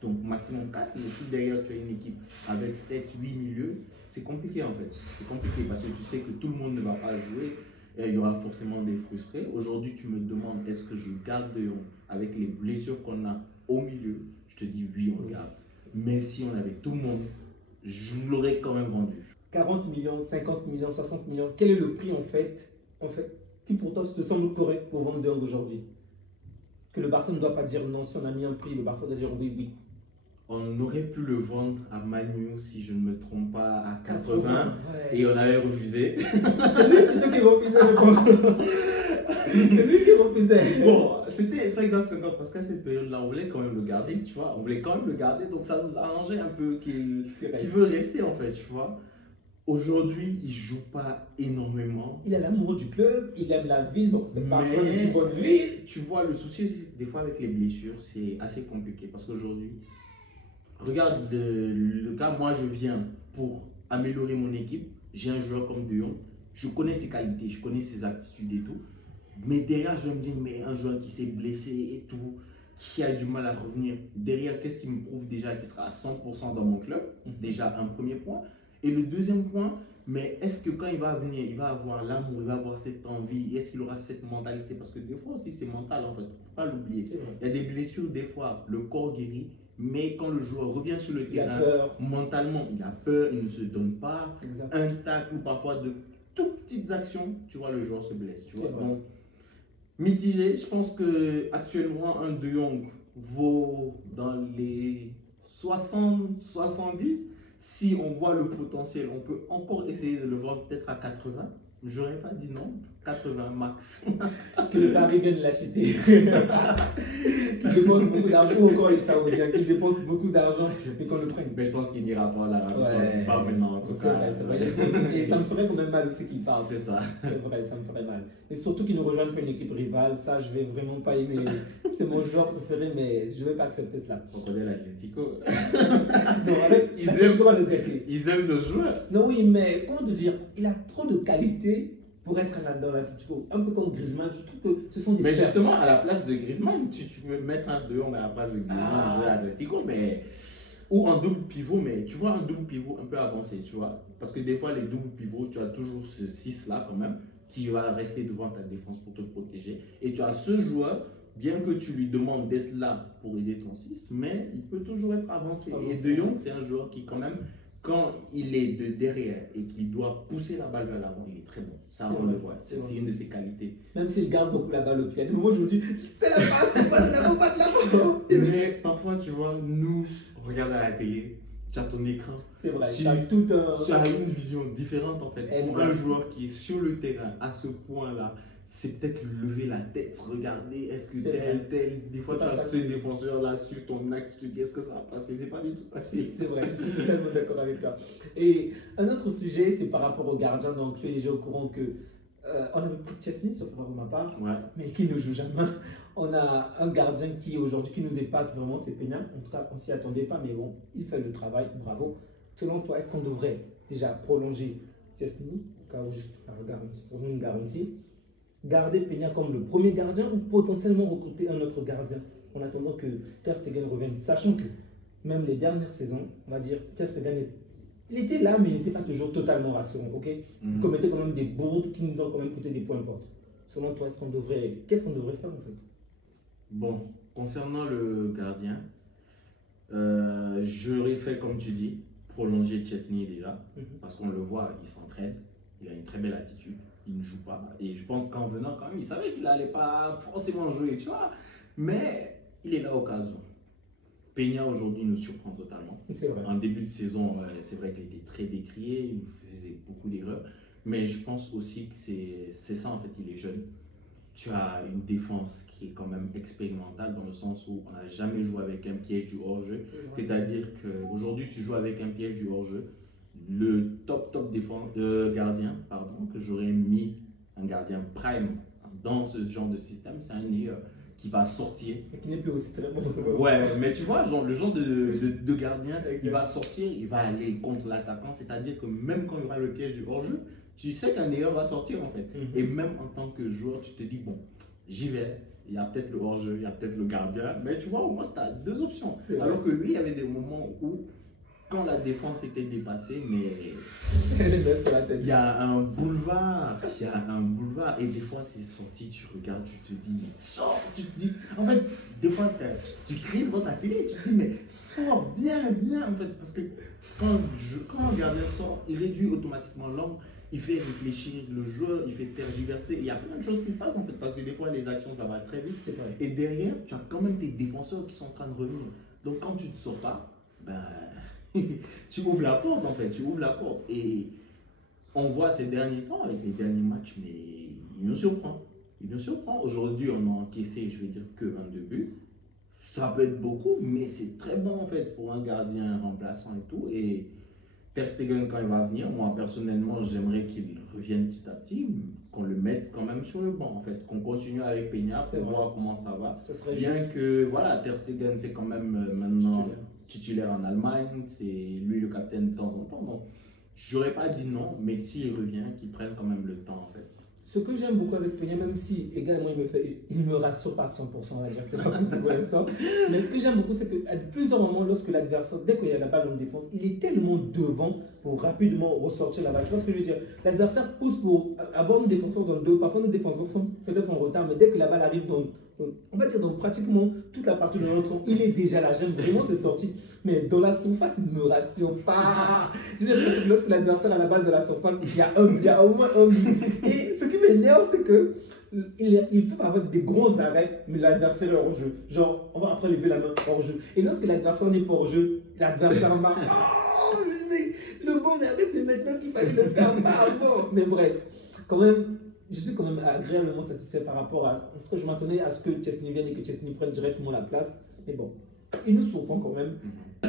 Donc maximum 4. Mais si derrière, tu as une équipe avec 7, 8 milieux, c'est compliqué en fait. C'est compliqué parce que tu sais que tout le monde ne va pas jouer. Et il y aura forcément des frustrés. Aujourd'hui, tu me demandes est-ce que je garde De Jong avec les blessures qu'on a au milieu? Je te dis oui, on le garde. Mais si on avait tout le monde, je l'aurais quand même vendu. 40 millions, 50 millions, 60 millions, quel est le prix en fait qui pour toi te semble correct pour vendre De Jong aujourd'hui? Que le Barça ne doit pas dire non, si on a mis un prix, le Barça doit dire oui, oui. On aurait pu le vendre à Manu, si je ne me trompe pas, à 80 ouais. Et on avait refusé. C'est lui plutôt qui refusait, je pense. C'est lui qui refusait. Bon, c'était 50-50 parce qu'à cette période-là, on voulait quand même le garder, tu vois. On voulait quand même le garder, donc ça nous arrangeait un peu qu'il veut rester, en fait, tu vois. Aujourd'hui, il ne joue pas énormément. Il a l'amour du club, il aime la ville, bon, c'est pas ça du bon de lui. Tu vois, le souci, des fois, avec les blessures, c'est assez compliqué parce qu'aujourd'hui, regarde le cas, moi, je viens pour améliorer mon équipe. J'ai un joueur comme De Jong, je connais ses qualités, je connais ses aptitudes et tout. Mais derrière, je vais me dire, mais un joueur qui s'est blessé et tout, qui a du mal à revenir, derrière, qu'est-ce qui me prouve déjà qu'il sera à 100% dans mon club? Déjà, un premier point. Et le deuxième point, mais est-ce que quand il va venir, il va avoir l'amour, il va avoir cette envie, est-ce qu'il aura cette mentalité? Parce que des fois aussi, c'est mental en fait, il ne faut pas l'oublier. Il y a des blessures, des fois, le corps guérit, mais quand le joueur revient sur le terrain, mentalement, il a peur, il ne se donne pas. Un tacle ou parfois de toutes petites actions, tu vois, le joueur se blesse. Tu vois. Donc, mitigé, je pense qu'actuellement, un De Jong vaut dans les 60, 70. Si on voit le potentiel, on peut encore essayer de le vendre peut-être à 80. J'aurais pas dit non, 80 max. Que le Paris vienne l'acheter. Qui dépense beaucoup d'argent, ou encore les Saoudiens qui dépensent beaucoup d'argent et qu'on le prenne. Mais je pense qu'il n'ira pas à l'Arabie Saoudite, pas maintenant en tout cas. C'est vrai. Et ça me ferait quand même mal aussi qu'il parte. C'est ça. C'est vrai, ça me ferait mal. Et surtout qu'il ne rejoigne pas une équipe rivale, ça je vais vraiment pas aimer. C'est mon joueur préféré, mais je ne vais pas accepter cela. On connaît l'Atlético. Non, avec, ils aiment nos joueurs. Non, oui, mais comment te dire, il a trop de qualité pour être dans l'Atlético. Un peu comme Griezmann, je trouve que ce sont des Mais justement, à la place de Griezmann, tu peux mettre un 2 à la place de Griezmann jouer à l'Atlético, mais... Ou un double pivot, mais tu vois, un double pivot un peu avancé, tu vois. Parce que des fois, les doubles pivots, tu as toujours ce 6-là quand même, qui va rester devant ta défense pour te protéger. Et tu as ce joueur, bien que tu lui demandes d'être là pour aider ton 6, mais il peut toujours être avancé. Et De Jong, c'est un joueur qui quand même... Quand il est de derrière et qu'il doit pousser la balle vers l'avant, il est très bon. Ça, on le voit. C'est une de ses qualités. Même s'il garde beaucoup la balle au pied. Moi, je me dis, c'est la passe, c'est pas de l'avant, pas de l'avant. Mais parfois, tu vois, nous, on regarde à la télé, tu as ton écran. C'est vrai, Tu tu as tout un... tu as une vision différente en fait. Pour un Exact. joueur qui est sur le terrain à ce point-là, c'est peut-être lever la tête, regarder est-ce que C'est vrai. des fois C'est tu pas as ce facile. défenseur-là sur ton axe, tu te dis est-ce que ça va passer? C'est pas du tout facile. C'est vrai, je suis totalement d'accord avec toi. Et un autre sujet, c'est par rapport aux gardiens. Donc, tu es déjà au courant que on avait pris Chesney, sauf pour ma part, Ouais. mais qui ne joue jamais. On a un gardien qui aujourd'hui qui nous épate vraiment, c'est Peña. En tout cas, on s'y attendait pas, mais bon, il fait le travail, bravo. Selon toi, est-ce qu'on devrait déjà prolonger Chesney, au cas où juste pour nous une garantie, garder Peña comme le premier gardien ou potentiellement recruter un autre gardien en attendant que Ter Stegen revienne, sachant que même les dernières saisons, on va dire, Ter Stegen, il était là, mais il n'était pas toujours totalement rassurant, ok? Il commettait quand même des bourdes qui nous ont quand même coûté des points importants. Selon toi, qu'est-ce qu'on devrait faire en fait? Bon, concernant le gardien, j'aurais fait comme tu dis, prolonger Chesney déjà, parce qu'on le voit, il s'entraîne, il a une très belle attitude, il ne joue pas, et je pense qu'en venant quand même, il savait qu'il n'allait pas forcément jouer, tu vois, mais il est là au cas où. Peña aujourd'hui nous surprend totalement. C'est vrai. En début de saison, c'est vrai qu'il était très décrié, il faisait beaucoup d'erreurs, mais je pense aussi que c'est ça en fait, il est jeune. Tu as une défense qui est quand même expérimentale dans le sens où on n'a jamais joué avec un piège du hors-jeu. C'est-à-dire qu'aujourd'hui, tu joues avec un piège du hors-jeu. Le top gardien, pardon, que j'aurais mis un gardien prime dans ce genre de système, c'est un qui va sortir. Et qui n'est plus aussi très bon. Ouais, mais tu vois, genre, le genre de gardien, il va sortir, il va aller contre l'attaquant. C'est-à-dire que même quand il y aura le piège du hors-jeu, tu sais qu'un meilleur va sortir en fait. Et même en tant que joueur, tu te dis, bon, j'y vais. Il y a peut-être le hors-jeu, il y a peut-être le gardien. Mais tu vois, au moins, tu as deux options. Alors que lui, il y avait des moments où, quand la défense était dépassée, mais il y a un boulevard. Il y a un boulevard. Et des fois, c'est sorti, tu regardes, tu te dis, mais sors. Tu te dis, en fait, des fois, tu cries devant ta télé, tu te dis, mais sors, viens, viens. En fait, parce que quand un gardien sort, il réduit automatiquement l'angle. Il fait réfléchir le joueur, il fait tergiverser. Il y a plein de choses qui se passent en fait, parce que des fois les actions ça va très vite. Et derrière, tu as quand même tes défenseurs qui sont en train de revenir. Donc quand tu ne te sors pas, ben, tu ouvres la porte en fait, tu ouvres la porte. Et on voit ces derniers temps avec les derniers matchs, mais il nous surprend. Il nous surprend. Aujourd'hui, on a encaissé, je vais dire, que 22 buts. Ça peut être beaucoup, mais c'est très bon en fait pour un gardien remplaçant et tout. Et Ter Stegen, quand il va venir, moi personnellement, j'aimerais qu'il revienne petit à petit, qu'on le mette quand même sur le banc en fait, qu'on continue avec Peña pour voir comment ça va. Bien que voilà, Ter Stegen c'est quand même maintenant titulaire en Allemagne, c'est lui le capitaine de temps en temps. Donc j'aurais pas dit non, mais s'il revient, qu'il prenne quand même le temps en fait. Ce que j'aime beaucoup avec Peña, même si également il me rassure pas à 100%, on va dire, c'est pas possible pour l'instant. Mais ce que j'aime beaucoup, c'est qu'à plusieurs moments, lorsque l'adversaire, dès qu'il y a la balle en défense, il est tellement devant pour rapidement ressortir la balle. Tu vois ce que je veux dire? L'adversaire pousse pour avoir nos défenseurs dans le dos. Parfois, nos défenseurs sont peut-être en retard, mais dès que la balle arrive on va dire dans pratiquement toute la partie de notre camp, il est déjà là. J'aime vraiment ses sorties. Mais dans la surface, il ne me rassure pas. J'ai l'impression que lorsque l'adversaire a la balle dans la surface, il y a au moins un but. Et ce qui m'énerve, c'est que il fait parfois des gros arrêts, mais l'adversaire est hors jeu. Genre, on va après lever la main hors jeu. Et lorsque l'adversaire n'est pas hors jeu, l'adversaire marque. Oh, le bon arrêt, c'est maintenant qu'il fallait le faire pas avant. Mais bref, quand même, je suis quand même agréablement satisfait par rapport à. En tout cas, je m'attendais à ce que Chesney vienne et que Chesney prenne directement la place. Mais bon, il nous surprend quand même.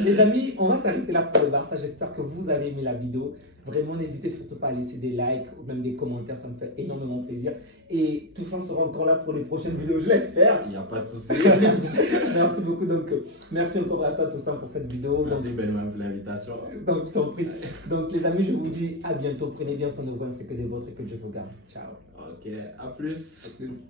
Les amis, on va s'arrêter là pour le Barça. J'espère que vous avez aimé la vidéo. Vraiment, n'hésitez surtout pas à laisser des likes ou même des commentaires. Ça me fait énormément plaisir. Et tout ça sera encore là pour les prochaines vidéos, je l'espère. Il n'y a pas de souci. Merci beaucoup. Donc, merci encore à toi, Toussaint, pour cette vidéo. Merci, Benoît, pour l'invitation. Donc, je t'en prie. Donc, les amis, je vous dis à bientôt. Prenez bien soin de vous, c'est que des vôtres et que Dieu vous garde. Ciao. Ok, à plus. À plus.